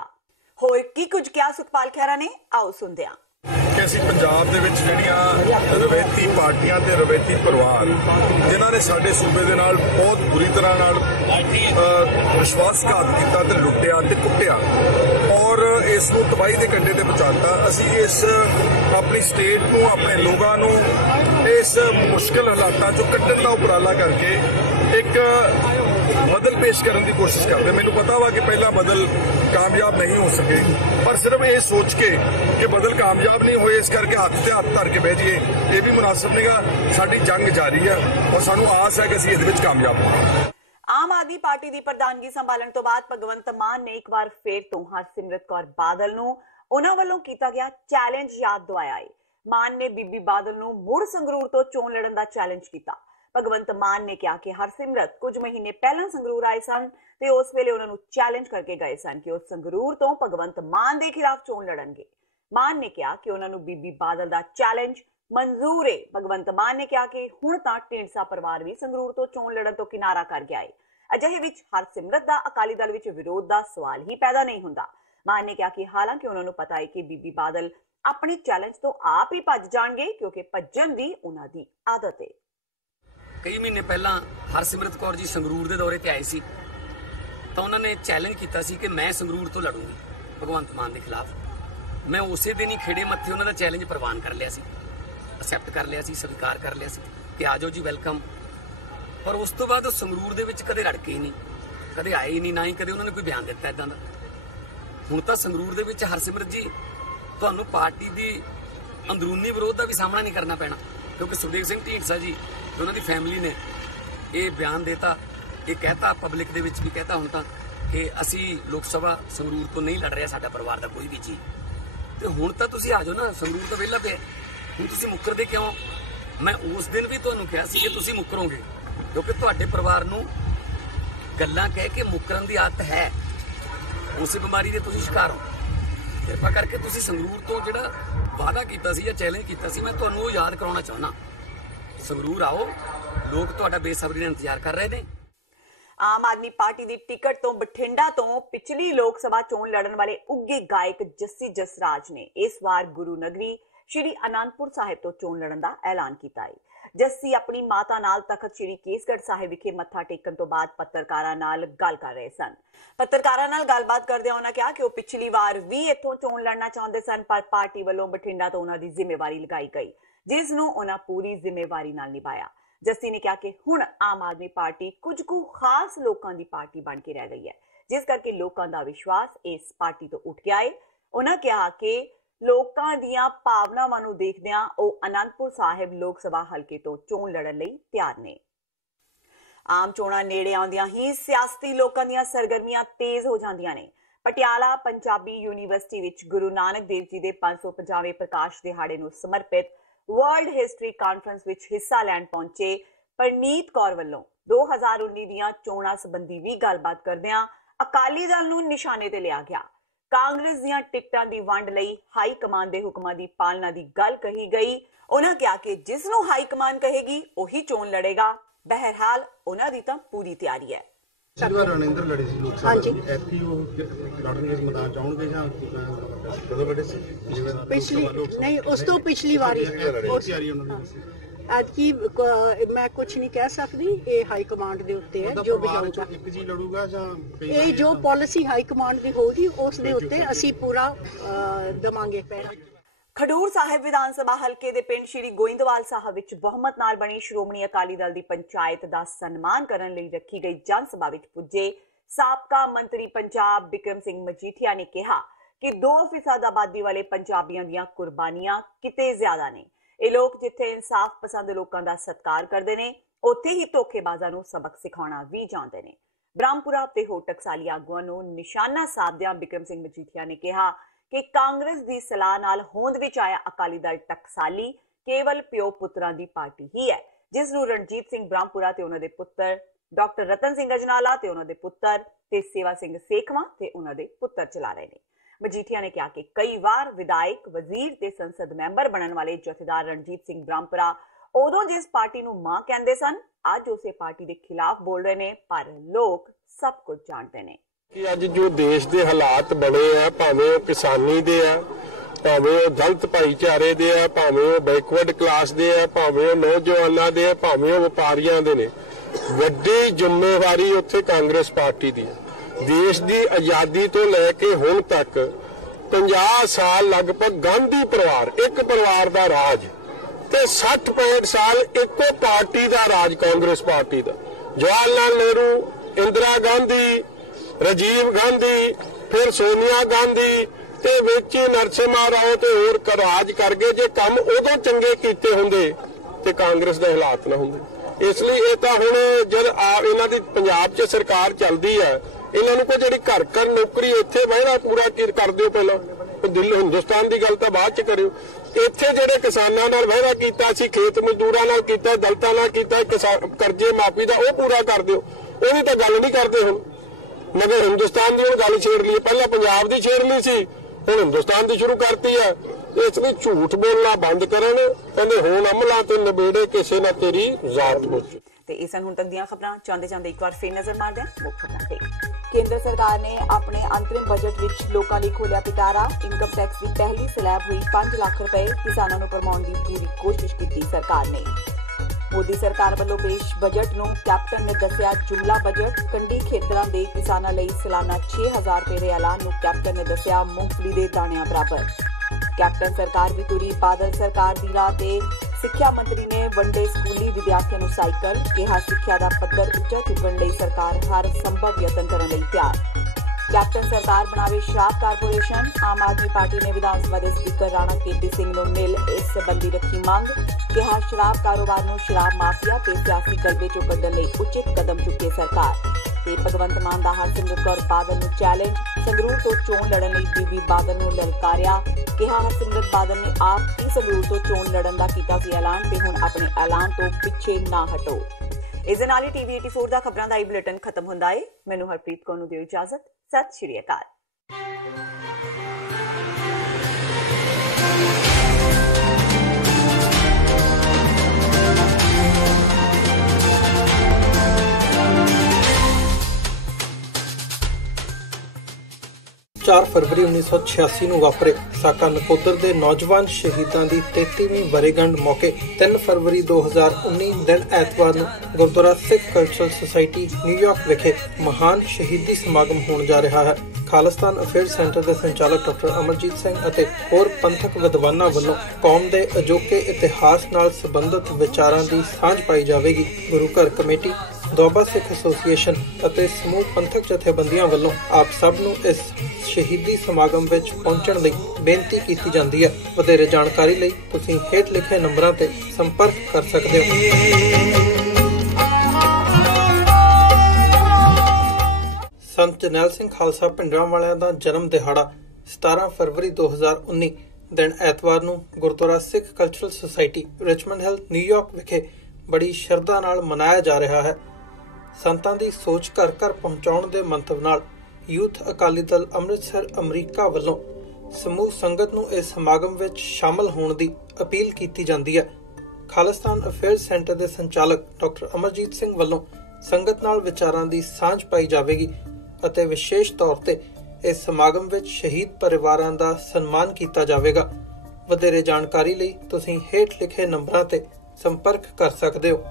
ਹੋਰ ਕੀ ਕੁਝ ਕਿਹਾ ਸੁਖਪਾਲ ਖਹਿਰਾ ਨੇ, ਆਓ ਸੁਣਦੇ ਹਾਂ। ਕਿ ਅਸੀਂ ਪੰਜਾਬ ਦੇ ਵਿੱਚ ਜਿਹੜੀਆਂ ਰਵਾਇਤੀ ਪਾਰਟੀਆਂ ਤੇ ਰਵਾਇਤੀ ਪਰਿਵਾਰ ਜਿਨ੍ਹਾਂ ਨੇ ਸਾਡੇ ਸੂਬੇ ਦੇ ਨਾਲ ਬਹੁਤ ਬੁਰੀ ਤਰ੍ਹਾਂ ਨਾਲ ਵਿਸ਼ਵਾਸਘਾਤ ਕੀਤਾ ਤੇ ਲੁੱਟਿਆ ਤੇ ਕੁੱਟਿਆ ਔਰ ਇਸ ਨੂੰ ਤਬਾਹੀ ਦੇ ਕੰਢੇ ਤੇ ਪਹੁੰਚਾਤਾ, ਅਸੀਂ ਇਸ ਆਪਣੀ ਸਟੇਟ ਨੂੰ, ਆਪਣੇ ਲੋਕਾਂ ਨੂੰ ਇਸ ਮੁਸ਼ਕਲ ਹਾਲਾਤਾਂ ਚੋਂ ਕੱਢਣ ਦਾ ਉਪਰਾਲਾ ਕਰਕੇ ਇੱਕ ਬਦਲ ਪੇਸ਼ ਕਰਨ ਦੀ ਕੋਸ਼ਿਸ਼ ਕਰਦੇ। ਮੈਨੂੰ ਪਤਾ ਵਾ ਕਿ ਪਹਿਲਾਂ ਬਦਲ ਕਾਮਯਾਬ ਨਹੀਂ ਹੋ ਸਕੇ, ਪਰ ਸਿਰਫ ਇਹ ਸੋਚ ਕੇ ਕਿ ਬਦਲ ਕਾਮਯਾਬ ਨਹੀਂ ਹੋਏ ਇਸ ਕਰਕੇ ਹੱਥ ਤੇ ਹੱਥ ਧਰ ਕੇ ਬਹਿ ਜਾਈਏ, ਇਹ ਵੀ ਮੁਨਾਸਬ ਨਹੀਂਗਾ। ਸਾਡੀ ਜੰਗ ਜਾਰੀ ਹੈ ਔਰ ਸਾਨੂੰ ਆਸ ਹੈ ਕਿ ਅਸੀਂ ਇਹਦੇ ਵਿੱਚ ਕਾਮਯਾਬ ਹੋਵਾਂਗੇ। ਆਮ ਆਦਮੀ ਪਾਰਟੀ ਦੀ ਪ੍ਰਧਾਨਗੀ ਸੰਭਾਲਣ ਤੋਂ ਬਾਅਦ ਭਗਵੰਤ ਮਾਨ ਨੇ ਇੱਕ ਵਾਰ ਫੇਰ ਤੋਂ ਹਰਸਿਮਰਤ ਕੌਰ ਬਾਦਲ ਨੂੰ ਉਹਨਾਂ ਵੱਲੋਂ ਕੀਤਾ ਗਿਆ ਚੈਲੰਜ ਯਾਦ ਦਿਵਾਇਆ ਹੈ। ਮਾਨ ਨੇ ਬੀਬੀ ਬਾਦਲ ਨੂੰ ਮੁੜ ਸੰਗਰੂਰ ਤੋਂ ਚੋਣ ਲੜਨ ਦਾ ਚੈਲੰਜ ਕੀਤਾ। ਭਗਵੰਤ ਮਾਨ ਨੇ ਕਿਹਾ ਕਿ ਹਰਸਿਮਰਤ ਕੁਝ ਮਹੀਨੇ ਪਹਿਲਾਂ ਸੰਗਰੂਰ ਆਏ ਸਨ ਤੇ ਉਸ ਵੇਲੇ ਉਹਨਾਂ ਨੂੰ ਚੈਲੰਜ ਕਰਕੇ ਗਏ ਸਨ ਕਿ ਉਹ ਸੰਗਰੂਰ ਤੋਂ ਭਗਵੰਤ ਮਾਨ ਦੇ ਖਿਲਾਫ ਚੋਣ ਲੜਨਗੇ। ਮਾਨ ਨੇ ਕਿਹਾ ਕਿ ਉਹਨਾਂ ਨੂੰ ਬੀਬੀ ਬਾਦਲ ਦਾ ਚੈਲੰਜ ਮਨਜ਼ੂਰ ਹੈ। ਭਗਵੰਤ ਮਾਨ ਨੇ ਕਿਹਾ ਕਿ ਹੁਣ ਤਾਂ ਢੀਂਡਸਾ ਪਰਿਵਾਰ ਵੀ ਸੰਗਰੂਰ ਤੋਂ ਚੋਣ ਲੜਨ ਤੋਂ ਕਿਨਾਰਾ ਕਰ ਗਿਆ ਹੈ। ਅਜਿਹੇ ਵਿੱਚ ਹਰਸਿਮਰਤ ਦਾ ਅਕਾਲੀ ਦਲ ਵਿੱਚ ਵਿਰੋਧ ਦਾ ਸਵਾਲ ਹੀ ਪੈਦਾ ਨਹੀਂ ਹੁੰਦਾ। ਮਾਨ ਨੇ ਕਿਹਾ ਕਿ ਹਾਲਾਂਕਿ ਉਹਨਾਂ ਨੂੰ ਪਤਾ ਹੈ ਕਿ ਬੀਬੀ ਬਾਦਲ ਆਪਣੇ ਚੈਲੰਜ ਤੋਂ ਆਪ ਹੀ ਭੱਜ ਜਾਣਗੇ ਕਿਉਂਕਿ ਭੱਜਣ ਦੀ ਉਹਨਾਂ ਦੀ ਆਦਤ ਹੈ। ਕਈ ਮਹੀਨੇ ਪਹਿਲਾਂ ਹਰਸਿਮਰਤ ਕੌਰ ਜੀ ਸੰਗਰੂਰ ਦੇ ਦੌਰੇ ਤੇ ਆਏ ਸੀ ਤਾਂ ਉਹਨਾਂ ਨੇ ਚੈਲੰਜ ਕੀਤਾ ਸੀ ਕਿ ਮੈਂ ਸੰਗਰੂਰ ਤੋਂ ਲੜੂੰਗੀ ਭਗਵੰਤ ਮਾਨ ਦੇ ਖਿਲਾਫ। ਮੈਂ ਉਸੇ ਦਿਨ ਹੀ ਖੇੜੇ ਮੱਥੇ ਉਹਨਾਂ ਦਾ ਚੈਲੰਜ ਪ੍ਰਵਾਨ ਕਰ ਲਿਆ ਸੀ, ਅਸੈਪਟ ਕਰ ਲਿਆ ਸੀ, ਸਵੀਕਾਰ ਕਰ ਲਿਆ ਸੀ ਕਿ ਆਜੋ ਜੀ ਵੈਲਕਮ। ਪਰ ਉਸ ਤੋਂ ਬਾਅਦ ਉਹ ਸੰਗਰੂਰ ਦੇ ਵਿੱਚ ਕਦੇ ਰੜਕੇ ਹੀ ਨਹੀਂ, ਕਦੇ ਆਏ ਹੀ ਨਹੀਂ, ਨਾ ਹੀ ਕਦੇ ਉਹਨਾਂ ਨੇ ਕੋਈ ਬਿਆਨ ਦਿੱਤਾ ਇਦਾਂ ਦਾ। ਹੁਣ ਤਾਂ ਸੰਗਰੂਰ ਦੇ ਵਿੱਚ ਹਰਸਿਮਰਤ ਜੀ ਤੁਹਾਨੂੰ ਪਾਰਟੀ ਦੀ ਅੰਦਰੂਨੀ ਵਿਰੋਧ ਦਾ ਵੀ ਸਾਹਮਣਾ ਨਹੀਂ ਕਰਨਾ ਪੈਣਾ ਕਿਉਂਕਿ ਸੁਖਦੇਵ ਸਿੰਘ ਢੀਂਡਸਾ ਜੀ ਉਹਨਾਂ ਦੀ ਫੈਮਿਲੀ ਨੇ ਇਹ ਬਿਆਨ ਦੇਤਾ, ਇਹ ਕਹਿਤਾ ਪਬਲਿਕ ਦੇ ਵਿੱਚ ਵੀ ਕਹਿਤਾ ਹੁਣ ਤਾਂ ਕਿ ਅਸੀਂ ਲੋਕ ਸਭਾ ਸੰਗਰੂਰ ਤੋਂ ਨਹੀਂ ਲੜ ਰਿਹਾ ਸਾਡਾ ਪਰਿਵਾਰ ਦਾ ਕੋਈ ਵੀ ਜੀ। ਤੇ ਹੁਣ ਤਾਂ ਤੁਸੀਂ ਆ ਜਾਓ ਨਾ, ਸੰਗਰੂਰ ਤੋਂ ਵਿਹਲਾ ਪਿਆ, ਹੁਣ ਤੁਸੀਂ ਮੁੱਕਰਦੇ ਕਿਉਂ? ਮੈਂ ਉਸ ਦਿਨ ਵੀ ਤੁਹਾਨੂੰ ਕਿਹਾ ਸੀ ਕਿ ਤੁਸੀਂ ਮੁੱਕਰੋਗੇ ਕਿਉਂਕਿ ਤੁਹਾਡੇ ਪਰਿਵਾਰ ਨੂੰ ਗੱਲਾਂ ਕਹਿ ਕੇ ਮੁੱਕਰਨ ਦੀ ਆਦਤ ਹੈ, ਉਸੇ ਬਿਮਾਰੀ ਦੇ ਤੁਸੀਂ ਸ਼ਿਕਾਰ ਹੋ। ਕਿਰਪਾ ਕਰਕੇ ਤੁਸੀਂ ਸੰਗਰੂਰ ਤੋਂ ਜਿਹੜਾ ਵਾਅਦਾ ਕੀਤਾ ਸੀ ਜਾਂ ਚੈਲੰਜ ਕੀਤਾ ਸੀ, ਮੈਂ ਤੁਹਾਨੂੰ ਉਹ ਯਾਦ ਕਰਾਉਣਾ ਚਾਹੁੰਦਾ। ਸੰਗਰੂਰ ਆਓ, ਲੋਕ ਤੁਹਾਡਾ ਬੇਸਬਰੀ ਨਾਲ ਇੰਤਜ਼ਾਰ ਕਰ ਰਹੇ ਨੇ। ਆਮ ਆਦਮੀ ਪਾਰਟੀ ਦੀ ਟਿਕਟ ਤੋਂ ਬਠਿੰਡਾ ਤੋਂ ਪਿਛਲੀ ਲੋਕ ਸਭਾ ਚੋਣ ਲੜਨ ਵਾਲੇ ਉੱਘੇ ਗਾਇਕ ਜੱਸੀ ਜਸਰਾਜ ਨੇ ਇਸ ਵਾਰ ਗੁਰੂ ਨਗਰੀ ਸ਼੍ਰੀ ਅਨੰਦਪੁਰ ਸਾਹਿਬ ਤੋਂ ਚੋਣ ਲੜਨ ਦਾ ਐਲਾਨ ਕੀਤਾ ਹੈ। ਜੱਸੀ ਆਪਣੀ ਮਾਤਾ ਨਾਲ ਤਖਤ ਸ਼੍ਰੀ ਕੇਸਗੜ੍ਹ ਸਾਹਿਬ ਵਿਖੇ ਮੱਥਾ ਟੇਕਣ ਤੋਂ ਬਾਅਦ ਪੱਤਰਕਾਰਾਂ ਨਾਲ ਗੱਲ ਕਰ ਰਹੇ ਸਨ। ਪੱਤਰਕਾਰਾਂ ਨਾਲ ਗੱਲਬਾਤ ਕਰਦਿਆਂ ਉਹਨਾਂ ਕਿਹਾ ਕਿ ਉਹ ਪਿਛਲੀ ਵਾਰ ਵੀ ਇੱਥੋਂ ਚੋਣ ਲੜਨਾ ਚਾਹੁੰਦੇ ਸਨ ਪਰ ਪਾਰਟੀ ਵੱਲੋਂ ਬਠਿੰਡਾ ਤੋਂ ਉਹਨਾਂ ਦੀ ਜ਼ਿੰਮੇਵਾਰੀ ਲਗਾਈ ਗਈ ਜਿਸ ਨੂੰ ਉਹਨਾਂ ਪੂਰੀ ਜ਼ਿੰਮੇਵਾਰੀ ਨਾਲ ਨਿਭਾਇਆ। ਜੱਸੀ ਨੇ ਕਿਹਾ ਕਿ ਹੁਣ ਆਮ ਆਦਮੀ ਪਾਰਟੀ ਕੁਝ ਕੁ ਖਾਸ ਲੋਕਾਂ ਦੀ ਪਾਰਟੀ ਬਣ ਕੇ ਰਹਿ ਗਈ ਹੈ ਜਿਸ ਕਰਕੇ ਲੋਕਾਂ ਦਾ ਵਿਸ਼ਵਾਸ ਇਸ ਪਾਰਟੀ ਤੋਂ ਉੱਠ ਗਿਆ ਹੈ। ਉਹਨਾਂ ਕਿਹਾ ਕਿ ਲੋਕਾਂ ਦੀਆਂ ਭਾਵਨਾਵਾਂ ਨੂੰ ਦੇਖਦਿਆਂ ਉਹ ਅਨੰਦਪੁਰ ਸਾਹਿਬ ਲੋਕ ਸਭਾ ਹਲਕੇ ਤੋਂ ਚੋਣ ਲੜਨ ਲਈ ਤਿਆਰ ਨੇ। ਆਮ ਚੋਣਾਂ ਨੇੜੇ ਆਉਂਦਿਆਂ ਹੀ ਸਿਆਸਤੀ ਲੋਕਾਂ ਦੀਆਂ ਸਰਗਰਮੀਆਂ ਤੇਜ਼ ਹੋ ਜਾਂਦੀਆਂ ਨੇ। ਪਟਿਆਲਾ ਪੰਜਾਬੀ ਯੂਨੀਵਰਸਿਟੀ ਵਿੱਚ ਗੁਰੂ ਨਾਨਕ ਦੇਵ ਜੀ ਦੇ 550ਵੇਂ ਪ੍ਰਕਾਸ਼ ਦਿਹਾੜੇ ਨੂੰ ਸਮਰਪਿਤ ਵਰਲਡ ਹਿਸਟਰੀ ਕਾਨਫਰੰਸ ਵਿੱਚ ਹਿੱਸਾ ਲੈਣ ਪਹੁੰਚੇ ਪਰਨੀਤ ਕੌਰ ਵੱਲੋਂ 2019 ਦੀਆਂ ਚੋਣਾਂ ਸੰਬੰਧੀ ਵੀ ਗੱਲਬਾਤ ਕਰਦਿਆਂ ਅਕਾਲੀ ਦਲ ਨੂੰ ਨਿਸ਼ਾਨੇ ਤੇ ਲਿਆ ਗਿਆ। ਕਾਂਗਰਸ ਦੀਆਂ ਟਿਕਟਾਂ ਦੀ ਵੰਡ ਲਈ ਹਾਈ ਕਮਾਨ ਦੇ ਹੁਕਮਾਂ ਦੀ ਪਾਲਣਾ ਦੀ ਗੱਲ ਕਹੀ ਗਈ। ਉਹਨਾਂ ਕਿਹਾ ਕਿ ਜਿਸ ਨੂੰ ਹਾਈ ਕਮਾਨ ਕਹੇਗੀ ਉਹੀ ਚੋਣ ਲੜੇਗਾ। ਬਹਿਰਹਾਲ ਉਹਨਾਂ ਦੀ ਤਾਂ ਪੂਰੀ ਤਿਆਰੀ ਹੈ। ਸ਼ਨੀਵਾਰ ਰਣਿੰਦਰ ਲੜੇ ਸੀ ਲੋਕ ਸਭਾ ਦੀ, ਐਤਕੀ ਉਹ ਲੜਨਗੇ, ਮੈਦਾਨ ਚਾਉਣਗੇ ਜਾਂ ਕਦੋਂ ਲੜੇ ਸੀ? ਪਿਛਲੀ ਨਹੀਂ, ਉਸ ਤੋਂ ਪਿਛਲੀ ਵਾਰੀ ਤਿਆਰੀ ਉਹਨਾਂ ਦੀ ਐਤਕੀ ਮੈਂ ਕੁਝ ਨਹੀਂ ਕਹਿ ਸਕਦੀ, ਇਹ ਹਾਈ ਕਮਾਂਡ ਦੇ ਉੱਤੇ ਹੈ ਜੋ ਬਿਜਾਊਗਾ। ਇੱਕ ਜੀ ਲੜੂਗਾ ਜਾਂ ਇਹ ਜੋ ਪਾਲਿਸੀ ਹਾਈ ਕਮਾਂਡ ਦੀ ਹੋਊਗੀ ਉਸ ਦੇ ਉੱਤੇ ਅਸੀਂ ਪੂਰਾ ਦਵਾਂਗੇ ਪੈਰਾ। ਖਡੂਰ ਸਾਹਿਬ ਵਿਧਾਨ ਸਭਾ ਹਲਕੇ ਦੇ ਪਿੰਡ ਸ਼੍ਰੀ ਗੋਇੰਦਵਾਲ ਸਾਹਿਬ ਵਿੱਚ ਬਹੁਮਤ ਨਾਲ ਬਣੀ ਸ਼੍ਰੋਮਣੀ ਅਕਾਲੀ ਦਲ ਦੀ ਪੰਚਾਇਤ ਦਾ ਸਨਮਾਨ ਕਰਨ ਲਈ ਰੱਖੀ ਗਈ ਜਨ ਸਭਾ ਵਿੱਚ ਪੁੱਜੇ ਸਾਬਕਾ ਮੰਤਰੀ ਪੰਜਾਬ ਬਿਕਰਮ ਸਿੰਘ ਮਜੀਠੀਆ ਨੇ ਕਿਹਾ ਕਿ 2% ਆਬਾਦੀ ਵਾਲੇ ਪੰਜਾਬੀਆਂ ਦੀਆਂ ਕੁਰਬਾਨੀਆਂ ਕਿਤੇ ਜ਼ਿਆਦਾ ਨੇ। ਇਹ ਲੋਕ ਜਿੱਥੇ ਇਨਸਾਫ ਪਸੰਦ ਲੋਕਾਂ ਦਾ ਸਤਿਕਾਰ ਕਰਦੇ ਨੇ ਉੱਥੇ ਹੀ ਧੋਖੇਬਾਜ਼ਾਂ ਨੂੰ ਸਬਕ ਸਿਖਾਉਣਾ ਵੀ ਜਾਣਦੇ ਨੇ। ਬ੍ਰਹਮਪੁਰਾ ਤੇ ਹੋਰ ਟਕਸਾਲੀ ਆਗੂਆਂ ਨੂੰ ਨਿਸ਼ਾਨਾ ਸਾਧਦਿਆਂ ਬਿਕਰਮ ਸਿੰਘ ਮਜੀਠੀਆ ਨੇ ਕਿਹਾ ਕਿ ਕਾਂਗਰਸ ਦੀ ਸਲਾਹ ਨਾਲ ਹੋਂਦ ਵਿੱਚ ਆਇਆ ਅਕਾਲੀ ਦਲ ਟਕਸਾਲੀ ਕੇਵਲ ਪਿਓ ਪੁੱਤਰਾਂ ਦੀ ਪਾਰਟੀ ਹੀ ਹੈ ਜਿਸ ਨੂੰ ਰਣਜੀਤ ਸਿੰਘ ਬ੍ਰਹਮਪੁਰਾ ਤੇ ਉਹਨਾਂ ਦੇ ਪੁੱਤਰ ਡਾਕਟਰ ਰਤਨ ਸਿੰਘ ਅਜਨਾਲਾ ਤੇ ਉਹਨਾਂ ਦੇ ਪੁੱਤਰ ਤੇ ਸੇਵਾ ਸਿੰਘ ਸੇਖਵਾਂ ਤੇ ਉਹਨਾਂ ਦੇ ਪੁੱਤਰ ਚਲਾ ਰਹੇ ਨੇ। ਮਜੀਠੀਆ ਨੇ ਕਿਹਾ ਕਿ ਕਈ ਵਾਰ ਵਿਧਾਇਕ, ਵਜ਼ੀਰ ਤੇ ਸੰਸਦ ਮੈਂਬਰ ਬਣਨ ਵਾਲੇ ਜਥੇਦਾਰ ਰਣਜੀਤ ਸਿੰਘ ਬ੍ਰਹਮਪੁਰਾ ਉਦੋਂ ਜਿਸ ਪਾਰਟੀ ਨੂੰ ਮਾਂ ਕਹਿੰਦੇ ਸਨ ਅੱਜ ਉਸੇ ਪਾਰਟੀ ਦੇ ਖਿਲਾਫ ਬੋਲ ਰਹੇ ਨੇ ਪਰ ਲੋਕ ਸਭ ਕੁਝ ਜਾਣਦੇ ਨੇ ਕਿ ਅੱਜ ਜੋ ਦੇਸ਼ ਦੇ ਹਾਲਾਤ ਬਣੇ ਆ ਭਾਵੇਂ ਉਹ ਕਿਸਾਨੀ ਦੇ ਆ ਭਾਵੇਂ ਉਹ ਦਲਿਤ ਭਾਈਚਾਰੇ ਦੇ ਆ, ਭਾਵੇਂ ਉਹ ਬੈਕਵਰਡ ਕਲਾਸ ਦੇ ਆ, ਭਾਵੇਂ ਉਹ ਨੌਜਵਾਨਾਂ ਦੇ ਆ, ਭਾਵੇਂ ਉਹ ਵਪਾਰੀਆਂ ਦੇ ਨੇ। ਵੱਡੀ ਜ਼ਿੰਮੇਵਾਰੀ ਉੱਥੇ ਕਾਂਗਰਸ ਪਾਰਟੀ ਦੀ ਹੈ। ਦੇਸ਼ ਦੀ ਆਜ਼ਾਦੀ ਤੋਂ ਲੈ ਕੇ ਹੁਣ ਤੱਕ 50 ਸਾਲ ਲਗਭਗ ਗਾਂਧੀ ਪਰਿਵਾਰ, ਇੱਕ ਪਰਿਵਾਰ ਦਾ ਰਾਜ, ਤੇ 60-65 ਸਾਲ ਇੱਕੋ ਪਾਰਟੀ ਦਾ ਰਾਜ, ਕਾਂਗਰਸ ਪਾਰਟੀ ਦਾ। ਜਵਾਹਰ ਲਾਲ ਨਹਿਰੂ, ਇੰਦਰਾ ਗਾਂਧੀ, ਰਾਜੀਵ ਗਾਂਧੀ, ਫਿਰ ਸੋਨੀਆ ਗਾਂਧੀ ਤੇ ਵਿੱਚ ਨਰਸਿਮਹਾ ਰਾਓ ਤੇ ਹੋਰ ਰਾਜ ਕਰ ਗਏ। ਜੇ ਕੰਮ ਉਦੋਂ ਚੰਗੇ ਕੀਤੇ ਹੁੰਦੇ ਤੇ ਕਾਂਗਰਸ ਦੇ ਹਾਲਾਤ ਨਾ ਹੁੰਦੇ। ਇਸ ਲਈ ਇਹ ਤਾਂ ਹੁਣ ਜਦ ਇਹਨਾਂ ਦੀ ਪੰਜਾਬ 'ਚ ਸਰਕਾਰ ਚੱਲਦੀ ਹੈ, ਇਹਨਾਂ ਨੂੰ ਕੋਈ ਜਿਹੜੀ ਘਰ ਘਰ ਨੌਕਰੀ ਇੱਥੇ ਵਾਅਦਾ ਪੂਰਾ ਕਰ ਦਿਓ। ਪਹਿਲਾਂ ਦਿੱਲੀ ਹਿੰਦੁਸਤਾਨ ਦੀ ਗੱਲ ਤਾਂ ਬਾਅਦ 'ਚ ਕਰਿਓ। ਇੱਥੇ ਜਿਹੜੇ ਕਿਸਾਨਾਂ ਨਾਲ ਵਾਅਦਾ ਕੀਤਾ ਸੀ, ਖੇਤ ਮਜ਼ਦੂਰਾਂ ਨਾਲ ਕੀਤਾ, ਦਲਿਤਾਂ ਨਾਲ ਕੀਤਾ, ਕਰਜ਼ੇ ਮਾਫੀ ਦਾ, ਉਹ ਪੂਰਾ ਕਰ ਦਿਓ। ਉਹਦੀ ਤਾਂ ਗੱਲ ਨਹੀਂ ਕਰਦੇ ਹੁਣ। ਮਗਰ ਹਿੰਦੁਸਤਾਨ ਦੀ ਹੁਣ ਗੱਲ ਛੇੜ ਲਈ, ਪਹਿਲਾਂ ਪੰਜਾਬ ਦੀ ਛੇੜ ਲਈ ਸੀ, ਹੁਣ ਹਿੰਦੁਸਤਾਨ ਦੀ ਸ਼ੁਰੂ ਕਰਤੀ ਹੈ। ਇਸ ਲਈ ਝੂਠ ਬੋਲਣਾ ਬੰਦ ਕਰਨ। ਕਹਿੰਦੇ ਹੁਣ ਅਮਲਾਂ ਤੇ ਨਿਬੇੜੇ ਕਿਸੇ ਨਾ ਤੇਰੀ ਜ਼ਾਤ ਪੁੱਛ। ਤੇ ਇਹ ਸਨ ਹੁਣ ਤੱਕ ਦੀਆਂ ਖਬਰਾਂ। ਚਾਹੁੰਦੇ ਇੱਕ ਵਾਰ ਫੇਰ ਨਜ਼ਰ ਮਾਰਦੇ ਹਾਂ ਮੁੱਖ ਖਬਰਾਂ ਤੇ। ਕੇਂਦਰ ਸਰਕਾਰ ਨੇ ਆਪਣੇ ਅੰਤਰਿਮ ਬਜਟ ਵਿੱਚ ਲੋਕਾਂ ਲਈ ਖੋਲਿਆ ਪਿਟਾਰਾ। ਇਨਕਮ ਟੈਕਸ ਦੀ ਪਹਿਲੀ ਸਲੈਬ ਹੋਈ 5 ਲੱਖ ਰੁਪਏ। ਕਿਸਾਨਾਂ ਨੂੰ ਭਰਮਾਉਣ ਦੀ ਪੂਰੀ ਕੋਸ਼ਿਸ਼ ਕੀਤੀ ਸਰਕਾਰ ਨੇ। ਮੋਦੀ ਸਰਕਾਰ ਵੱਲੋਂ ਪੇਸ਼ ਬਜਟ ਨੂੰ ਕੈਪਟਨ ਨੇ ਦੱਸਿਆ ਜੁਮਲਾ ਬਜਟ। ਕੰਢੀ ਖੇਤਰਾਂ ਦੇ ਕਿਸਾਨਾਂ ਲਈ ਸਾਲਾਨਾ 6000 ਰੁਪਏ ਦੇ ਐਲਾਨ ਨੂੰ ਕੈਪਟਨ ਨੇ ਦੱਸਿਆ ਮੂੰਗਫਲੀ ਦੇ ਦਾਣਿਆਂ ਬਰਾਬਰ। ਕੈਪਟਨ ਸਰਕਾਰ ਵੀ ਤੁਰੀ ਬਾਦਲ ਸਰਕਾਰ ਦੀ ਰਾਹ ਤੇ। ਸਿੱਖਿਆ ਮੰਤਰੀ ਨੇ ਵੰਡੇ ਸਕੂਲੀ ਵਿਦਿਆਰਥੀਆਂ ਨੂੰ ਸਾਈਕਲ। ਕਿਹਾ ਸਿੱਖਿਆ ਦਾ ਪੱਧਰ ਉੱਚਾ ਚੁੱਕਣ ਲਈ ਸਰਕਾਰ ਹਰ ਸੰਭਵ ਯਤਨ ਕਰਨ ਲਈ ਤਿਆਰ। ਕੈਪਟਨ ਸਰਕਾਰ ਬਣਾਵੇ ਸ਼ਰਾਬ ਕਾਰਪੋਰੇਸ਼ਨ। ਆਮ ਆਦਮੀ ਪਾਰਟੀ ਨੇ ਵਿਧਾਨ ਸਭਾ ਦੇ ਸਪੀਕਰ ਰਾਣਾ KP ਸਿੰਘ ਨੂੰ ਮਿਲ ਇਸ ਸੰਬੰਧੀ ਰੱਖੀ ਮੰਗ। ਕਿਹਾ ਸ਼ਰਾਬ ਕਾਰੋਬਾਰ ਨੂੰ ਸ਼ਰਾਬ ਮਾਫੀਆ ਤੇ ਸਿਆਸੀ ਗਲਬੇ ਚੋਂ ਕੱਢਣ ਲਈ ਉਚਿਤ ਕਦਮ ਚੁੱਕੇ ਸਰਕਾਰ। ਤੇ ਭਗਵੰਤ ਮਾਨ ਦਾ ਹਰਸਿਮਰਤ ਕੌਰ ਬਾਦਲ ਨੂੰ ਚੈਲੰਜ। ਸੰਗਰੂਰ ਤੋਂ ਚੋਣ ਲੜਨ ਲਈ ਬੀਬੀ ਬਾਦਲ ਨੂੰ ਲਲਕਾਰਿਆ। ਕਿਹਾ ਹਰਸਿਮਰਤ ਬਾਦਲ ਨੇ ਆਪ ਹੀ ਸੰਗਰੂਰ ਤੋਂ ਚੋਣ ਲੜਨ ਦਾ ਕੀਤਾ ਸੀ ਐਲਾਨ ਤੇ ਹੁਣ ਆਪਣੇ ਐਲਾਨ ਤੋਂ ਪਿੱਛੇ ਨਾ ਹਟੋ। ਇਸ ਦੇ ਨਾਲ ਹੀ TV 84 ਦਾ ਖਬਰਾਂ ਦਾ ਇਹ ਬੁਲੇਟਿਨ ਖਤਮ ਹੁੰਦਾ ਹੈ। ਮੈਨੂੰ ਹਰਪ੍ਰੀਤ ਕੌਰ ਨੂੰ ਦਿਓ ਇਜਾਜ਼ਤ। ਸਤਿ ਸ਼੍ਰੀ ਅਕਾਲ। ਫਰਵਰੀ 1986 ਨੂੰ ਵਾਪਰੇ ਸਾਕਾ ਨਕੋਦਰ ਦੇ ਨੌਜਵਾਨ ਸ਼ਹੀਦਾਂ ਦੀ 33ਵੀਂ ਵਰ੍ਹੇਗੰਢ ਮੌਕੇ 3 ਫਰਵਰੀ 2019 ਦਿਨ ਐਤਵਾਰ ਨੂੰ Gurdwara Sikh cultural society New York ਵਿਖੇ ਮਹਾਨ ਸ਼ਹੀਦੀ ਸਮਾਗਮ ਹੋਣ ਜਾ ਰਿਹਾ ਹੈ। ਖਾਲਿਸਤਾਨ ਅਫੇਅਰਸ ਸੈਂਟਰ ਦੇ ਸੰਚਾਲਕ ਡਾਕਟਰ ਅਮਰਜੀਤ ਸਿੰਘ ਅਤੇ ਹੋਰ ਪੰਥਕ ਵਿਦਵਾਨਾਂ ਵੱਲੋਂ ਕੌਮ ਦੇ ਅਜੋਕੇ ਇਤਿਹਾਸ ਨਾਲ ਸੰਬੰਧਿਤ ਵਿਚਾਰਾਂ ਦੀ ਸਾਂਝ ਪਾਈ ਜਾਵੇਗੀ। ਗੁਰੂ ਘਰ ਕਮੇਟੀ, ਦੁਆਬਾ ਸਿੱਖ ਐਸੋਸੀਏਸ਼ਨ ਅਤੇ ਸਮੂਹ ਪੰਥਕ ਜਥੇਬੰਦੀਆਂ ਵੱਲੋਂ ਆਪ ਸਭ ਨੂੰ ਇਸ ਸ਼ਹੀਦੀ ਸਮਾਗਮ ਵਿੱਚ ਪਹੁੰਚਣ ਲਈ ਬੇਨਤੀ ਕੀਤੀ ਜਾਂਦੀ ਹੈ। ਵਧੇਰੇ ਜਾਣਕਾਰੀ ਲਈ ਤੁਸੀਂ ਹੇਠ ਲਿਖੇ ਨੰਬਰਾਂ ਤੇ ਸੰਪਰਕ ਕਰ ਸਕਦੇ ਹੋ। ਸੰਤ ਜਰਨੈਲ ਸਿੰਘ ਖਾਲਸਾ ਭਿੰਡਰਾਂਵਾਲਿਆਂ ਦਾ ਜਨਮ ਦਿਹਾੜਾ 17 ਫਰਵਰੀ 2019 ਦਿਨ ਐਤਵਾਰ ਨੂੰ Gurdwara Sikh cultural society Richmond Hill New York ਵਿਖੇ ਬੜੀ ਸ਼ਰਧਾ ਨਾਲ ਮਨਾਇਆ ਜਾ ਰਿਹਾ ਹੈ। ਸੰਤਾਂ ਦੀ ਸੋਚ ਘਰ ਘਰ ਪਹੁੰਚਾਉਣ ਦੇ ਮੰਤਵ ਨਾਲ ਯੂਥ ਅਕਾਲੀ ਦਲ ਅੰਮ੍ਰਿਤਸਰ ਅਮਰੀਕਾ ਵੱਲੋਂ ਸਮੂਹ ਸੰਗਤ ਨੂੰ ਇਸ ਸਮਾਗਮ ਵਿੱਚ ਸ਼ਾਮਲ ਹੋਣ ਦੀ ਅਪੀਲ ਕੀਤੀ ਜਾਂਦੀ ਹੈ। ਖਾਲਿਸਤਾਨ ਅਫੇਅਰਸ ਸੈਂਟਰ ਦੇ ਸੰਚਾਲਕ ਡਾਕਟਰ ਅਮਰਜੀਤ ਸਿੰਘ ਵੱਲੋਂ ਸੰਗਤ ਨਾਲ ਵਿਚਾਰਾਂ ਦੀ ਸਾਂਝ ਪਾਈ ਜਾਵੇਗੀ ਅਤੇ ਵਿਸ਼ੇਸ਼ ਤੌਰ ਤੇ ਇਸ ਸਮਾਗਮ ਵਿੱਚ ਸ਼ਹੀਦ ਪਰਿਵਾਰਾਂ ਦਾ ਸਨਮਾਨ ਕੀਤਾ ਜਾਵੇਗਾ। ਵਧੇਰੇ ਜਾਣਕਾਰੀ ਲਈ ਤੁਸੀਂ ਹੇਠ ਲਿਖੇ ਨੰਬਰਾਂ ਤੇ ਸੰਪਰਕ ਕਰ ਸਕਦੇ ਹੋ।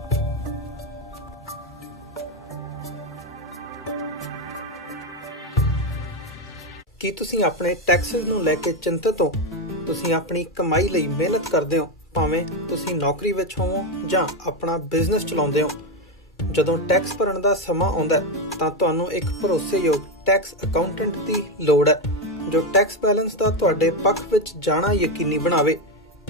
ਕੀ ਤੁਸੀਂ ਆਪਣੇ ਟੈਕਸਿਸ ਨੂੰ ਲੈ ਕੇ ਚਿੰਤਤ ਹੋ? ਤੁਸੀਂ ਆਪਣੀ ਕਮਾਈ ਲਈ ਮਿਹਨਤ ਕਰਦੇ ਹੋ, ਭਾਵੇਂ ਤੁਸੀਂ ਨੌਕਰੀ ਵਿੱਚ ਹੋਵੋ ਜਾਂ ਆਪਣਾ ਬਿਜ਼ਨਸ ਚਲਾਉਂਦੇ ਹੋ। ਜਦੋਂ ਟੈਕਸ ਭਰਨ ਦਾ ਸਮਾਂ ਆਉਂਦਾ ਤਾਂ ਤੁਹਾਨੂੰ ਇੱਕ ਭਰੋਸੇਯੋਗ ਟੈਕਸ ਅਕਾਊਂਟੈਂਟ ਦੀ ਲੋੜ ਹੈ ਜੋ ਟੈਕਸ ਬੈਲੈਂਸ ਦਾ ਤੁਹਾਡੇ ਪੱਖ ਵਿੱਚ ਜਾਣਾ ਯਕੀਨੀ ਬਣਾਵੇ।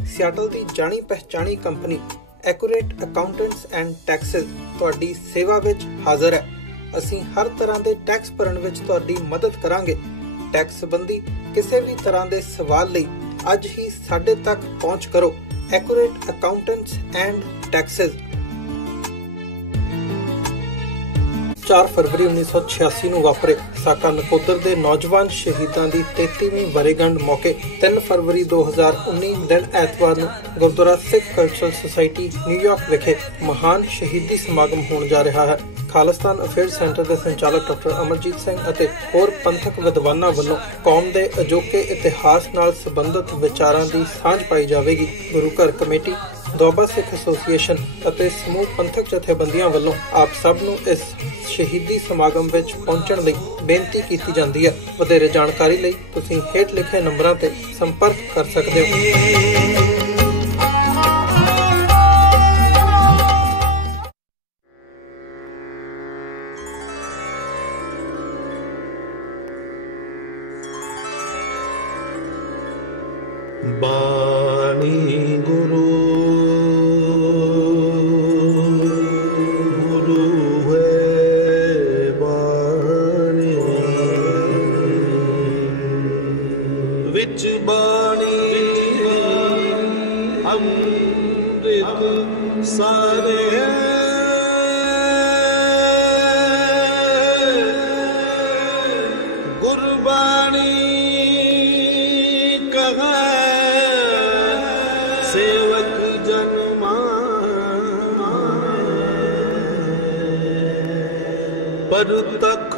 ਸਿਆਟਲ ਦੀ ਜਾਣੀ ਪਛਾਣੀ company accurate accountants and taxes ਤੁਹਾਡੀ ਸੇਵਾ ਵਿੱਚ ਹਾਜ਼ਰ ਹੈ। ਅਸੀਂ ਹਰ ਤਰ੍ਹਾਂ ਦੇ ਟੈਕਸ ਭਰਨ ਵਿੱਚ ਤੁਹਾਡੀ ਮਦਦ ਕਰਾਂਗੇ। ਟੈਕਸ ਸੰਬੰਧੀ ਕਿਸੇ ਵੀ ਤਰ੍ਹਾਂ ਦੇ ਸਵਾਲ ਲਈ ਅੱਜ ਹੀ ਸਾਡੇ ਤੱਕ ਪਹੁੰਚ ਕਰੋ। Accurate accountants and Texas. 4 ਫਰਵਰੀ 1986 ਨੂੰ ਵਾਪਰੇ ਸਾਕਾ ਨਕੋਦਰ ਦੇ ਨੌਜਵਾਨ ਸ਼ਹੀਦਾਂ ਦੀ 33ਵੀਂ ਵਰ੍ਹੇਗੰਢ ਮੌਕੇ 3 ਫਰਵਰੀ 2019 ਦਿਨ ਐਤਵਾਰ ਨੂੰ Gurdwara Sikh cultural society New York ਵਿਖੇ ਮਹਾਨ ਸ਼ਹੀਦੀ ਸਮਾਗਮ ਹੋਣ ਜਾ ਰਿਹਾ ਹੈ। ਖਾਲਿਸਤਾਨ ਅਫੇਅਰਸ ਸੈਂਟਰ ਦੇ ਸੰਚਾਲਕ ਡਾਕਟਰ ਅਮਰਜੀਤ ਸਿੰਘ ਅਤੇ ਹੋਰ ਪੰਥਕ ਵਿਦਵਾਨਾਂ ਵੱਲੋਂ ਕੌਮ ਦੇ ਅਜੋਕੇ ਇਤਿਹਾਸ ਨਾਲ ਸੰਬੰਧਿਤ ਵਿਚਾਰਾਂ ਦੀ ਸਾਂਝ ਪਾਈ ਜਾਵੇਗੀ। ਗੁਰੂ ਘਰ ਕਮੇਟੀ, ਦੁਆਬਾ ਸਿੱਖ ਐਸੋਸੀਏਸ਼ਨ ਅਤੇ ਸਮੂਹ ਪੰਥਕ ਜਥੇਬੰਦੀਆਂ ਵੱਲੋਂ ਆਪ ਸਭ ਨੂੰ ਇਸ ਸ਼ਹੀਦੀ ਸਮਾਗਮ ਵਿੱਚ ਪਹੁੰਚਣ ਲਈ ਬੇਨਤੀ ਕੀਤੀ ਜਾਂਦੀ ਹੈ। ਵਧੇਰੇ ਜਾਣਕਾਰੀ ਲਈ ਤੁਸੀਂ ਹੇਠ ਲਿਖੇ ਨੰਬਰਾਂ ਤੇ ਸੰਪਰਕ ਕਰ ਸਕਦੇ ਹੋ। ਬਾਣੀ ਗੁਰੂ ਹੈ ਬਾਣੀ ਵਿੱਚ ਬਾਣੀ ਅੰਮ੍ਰਿਤ ਸਾਰੇ ਗੁਰਬਾਣੀ ਕਹਾ सेवक जन पर तक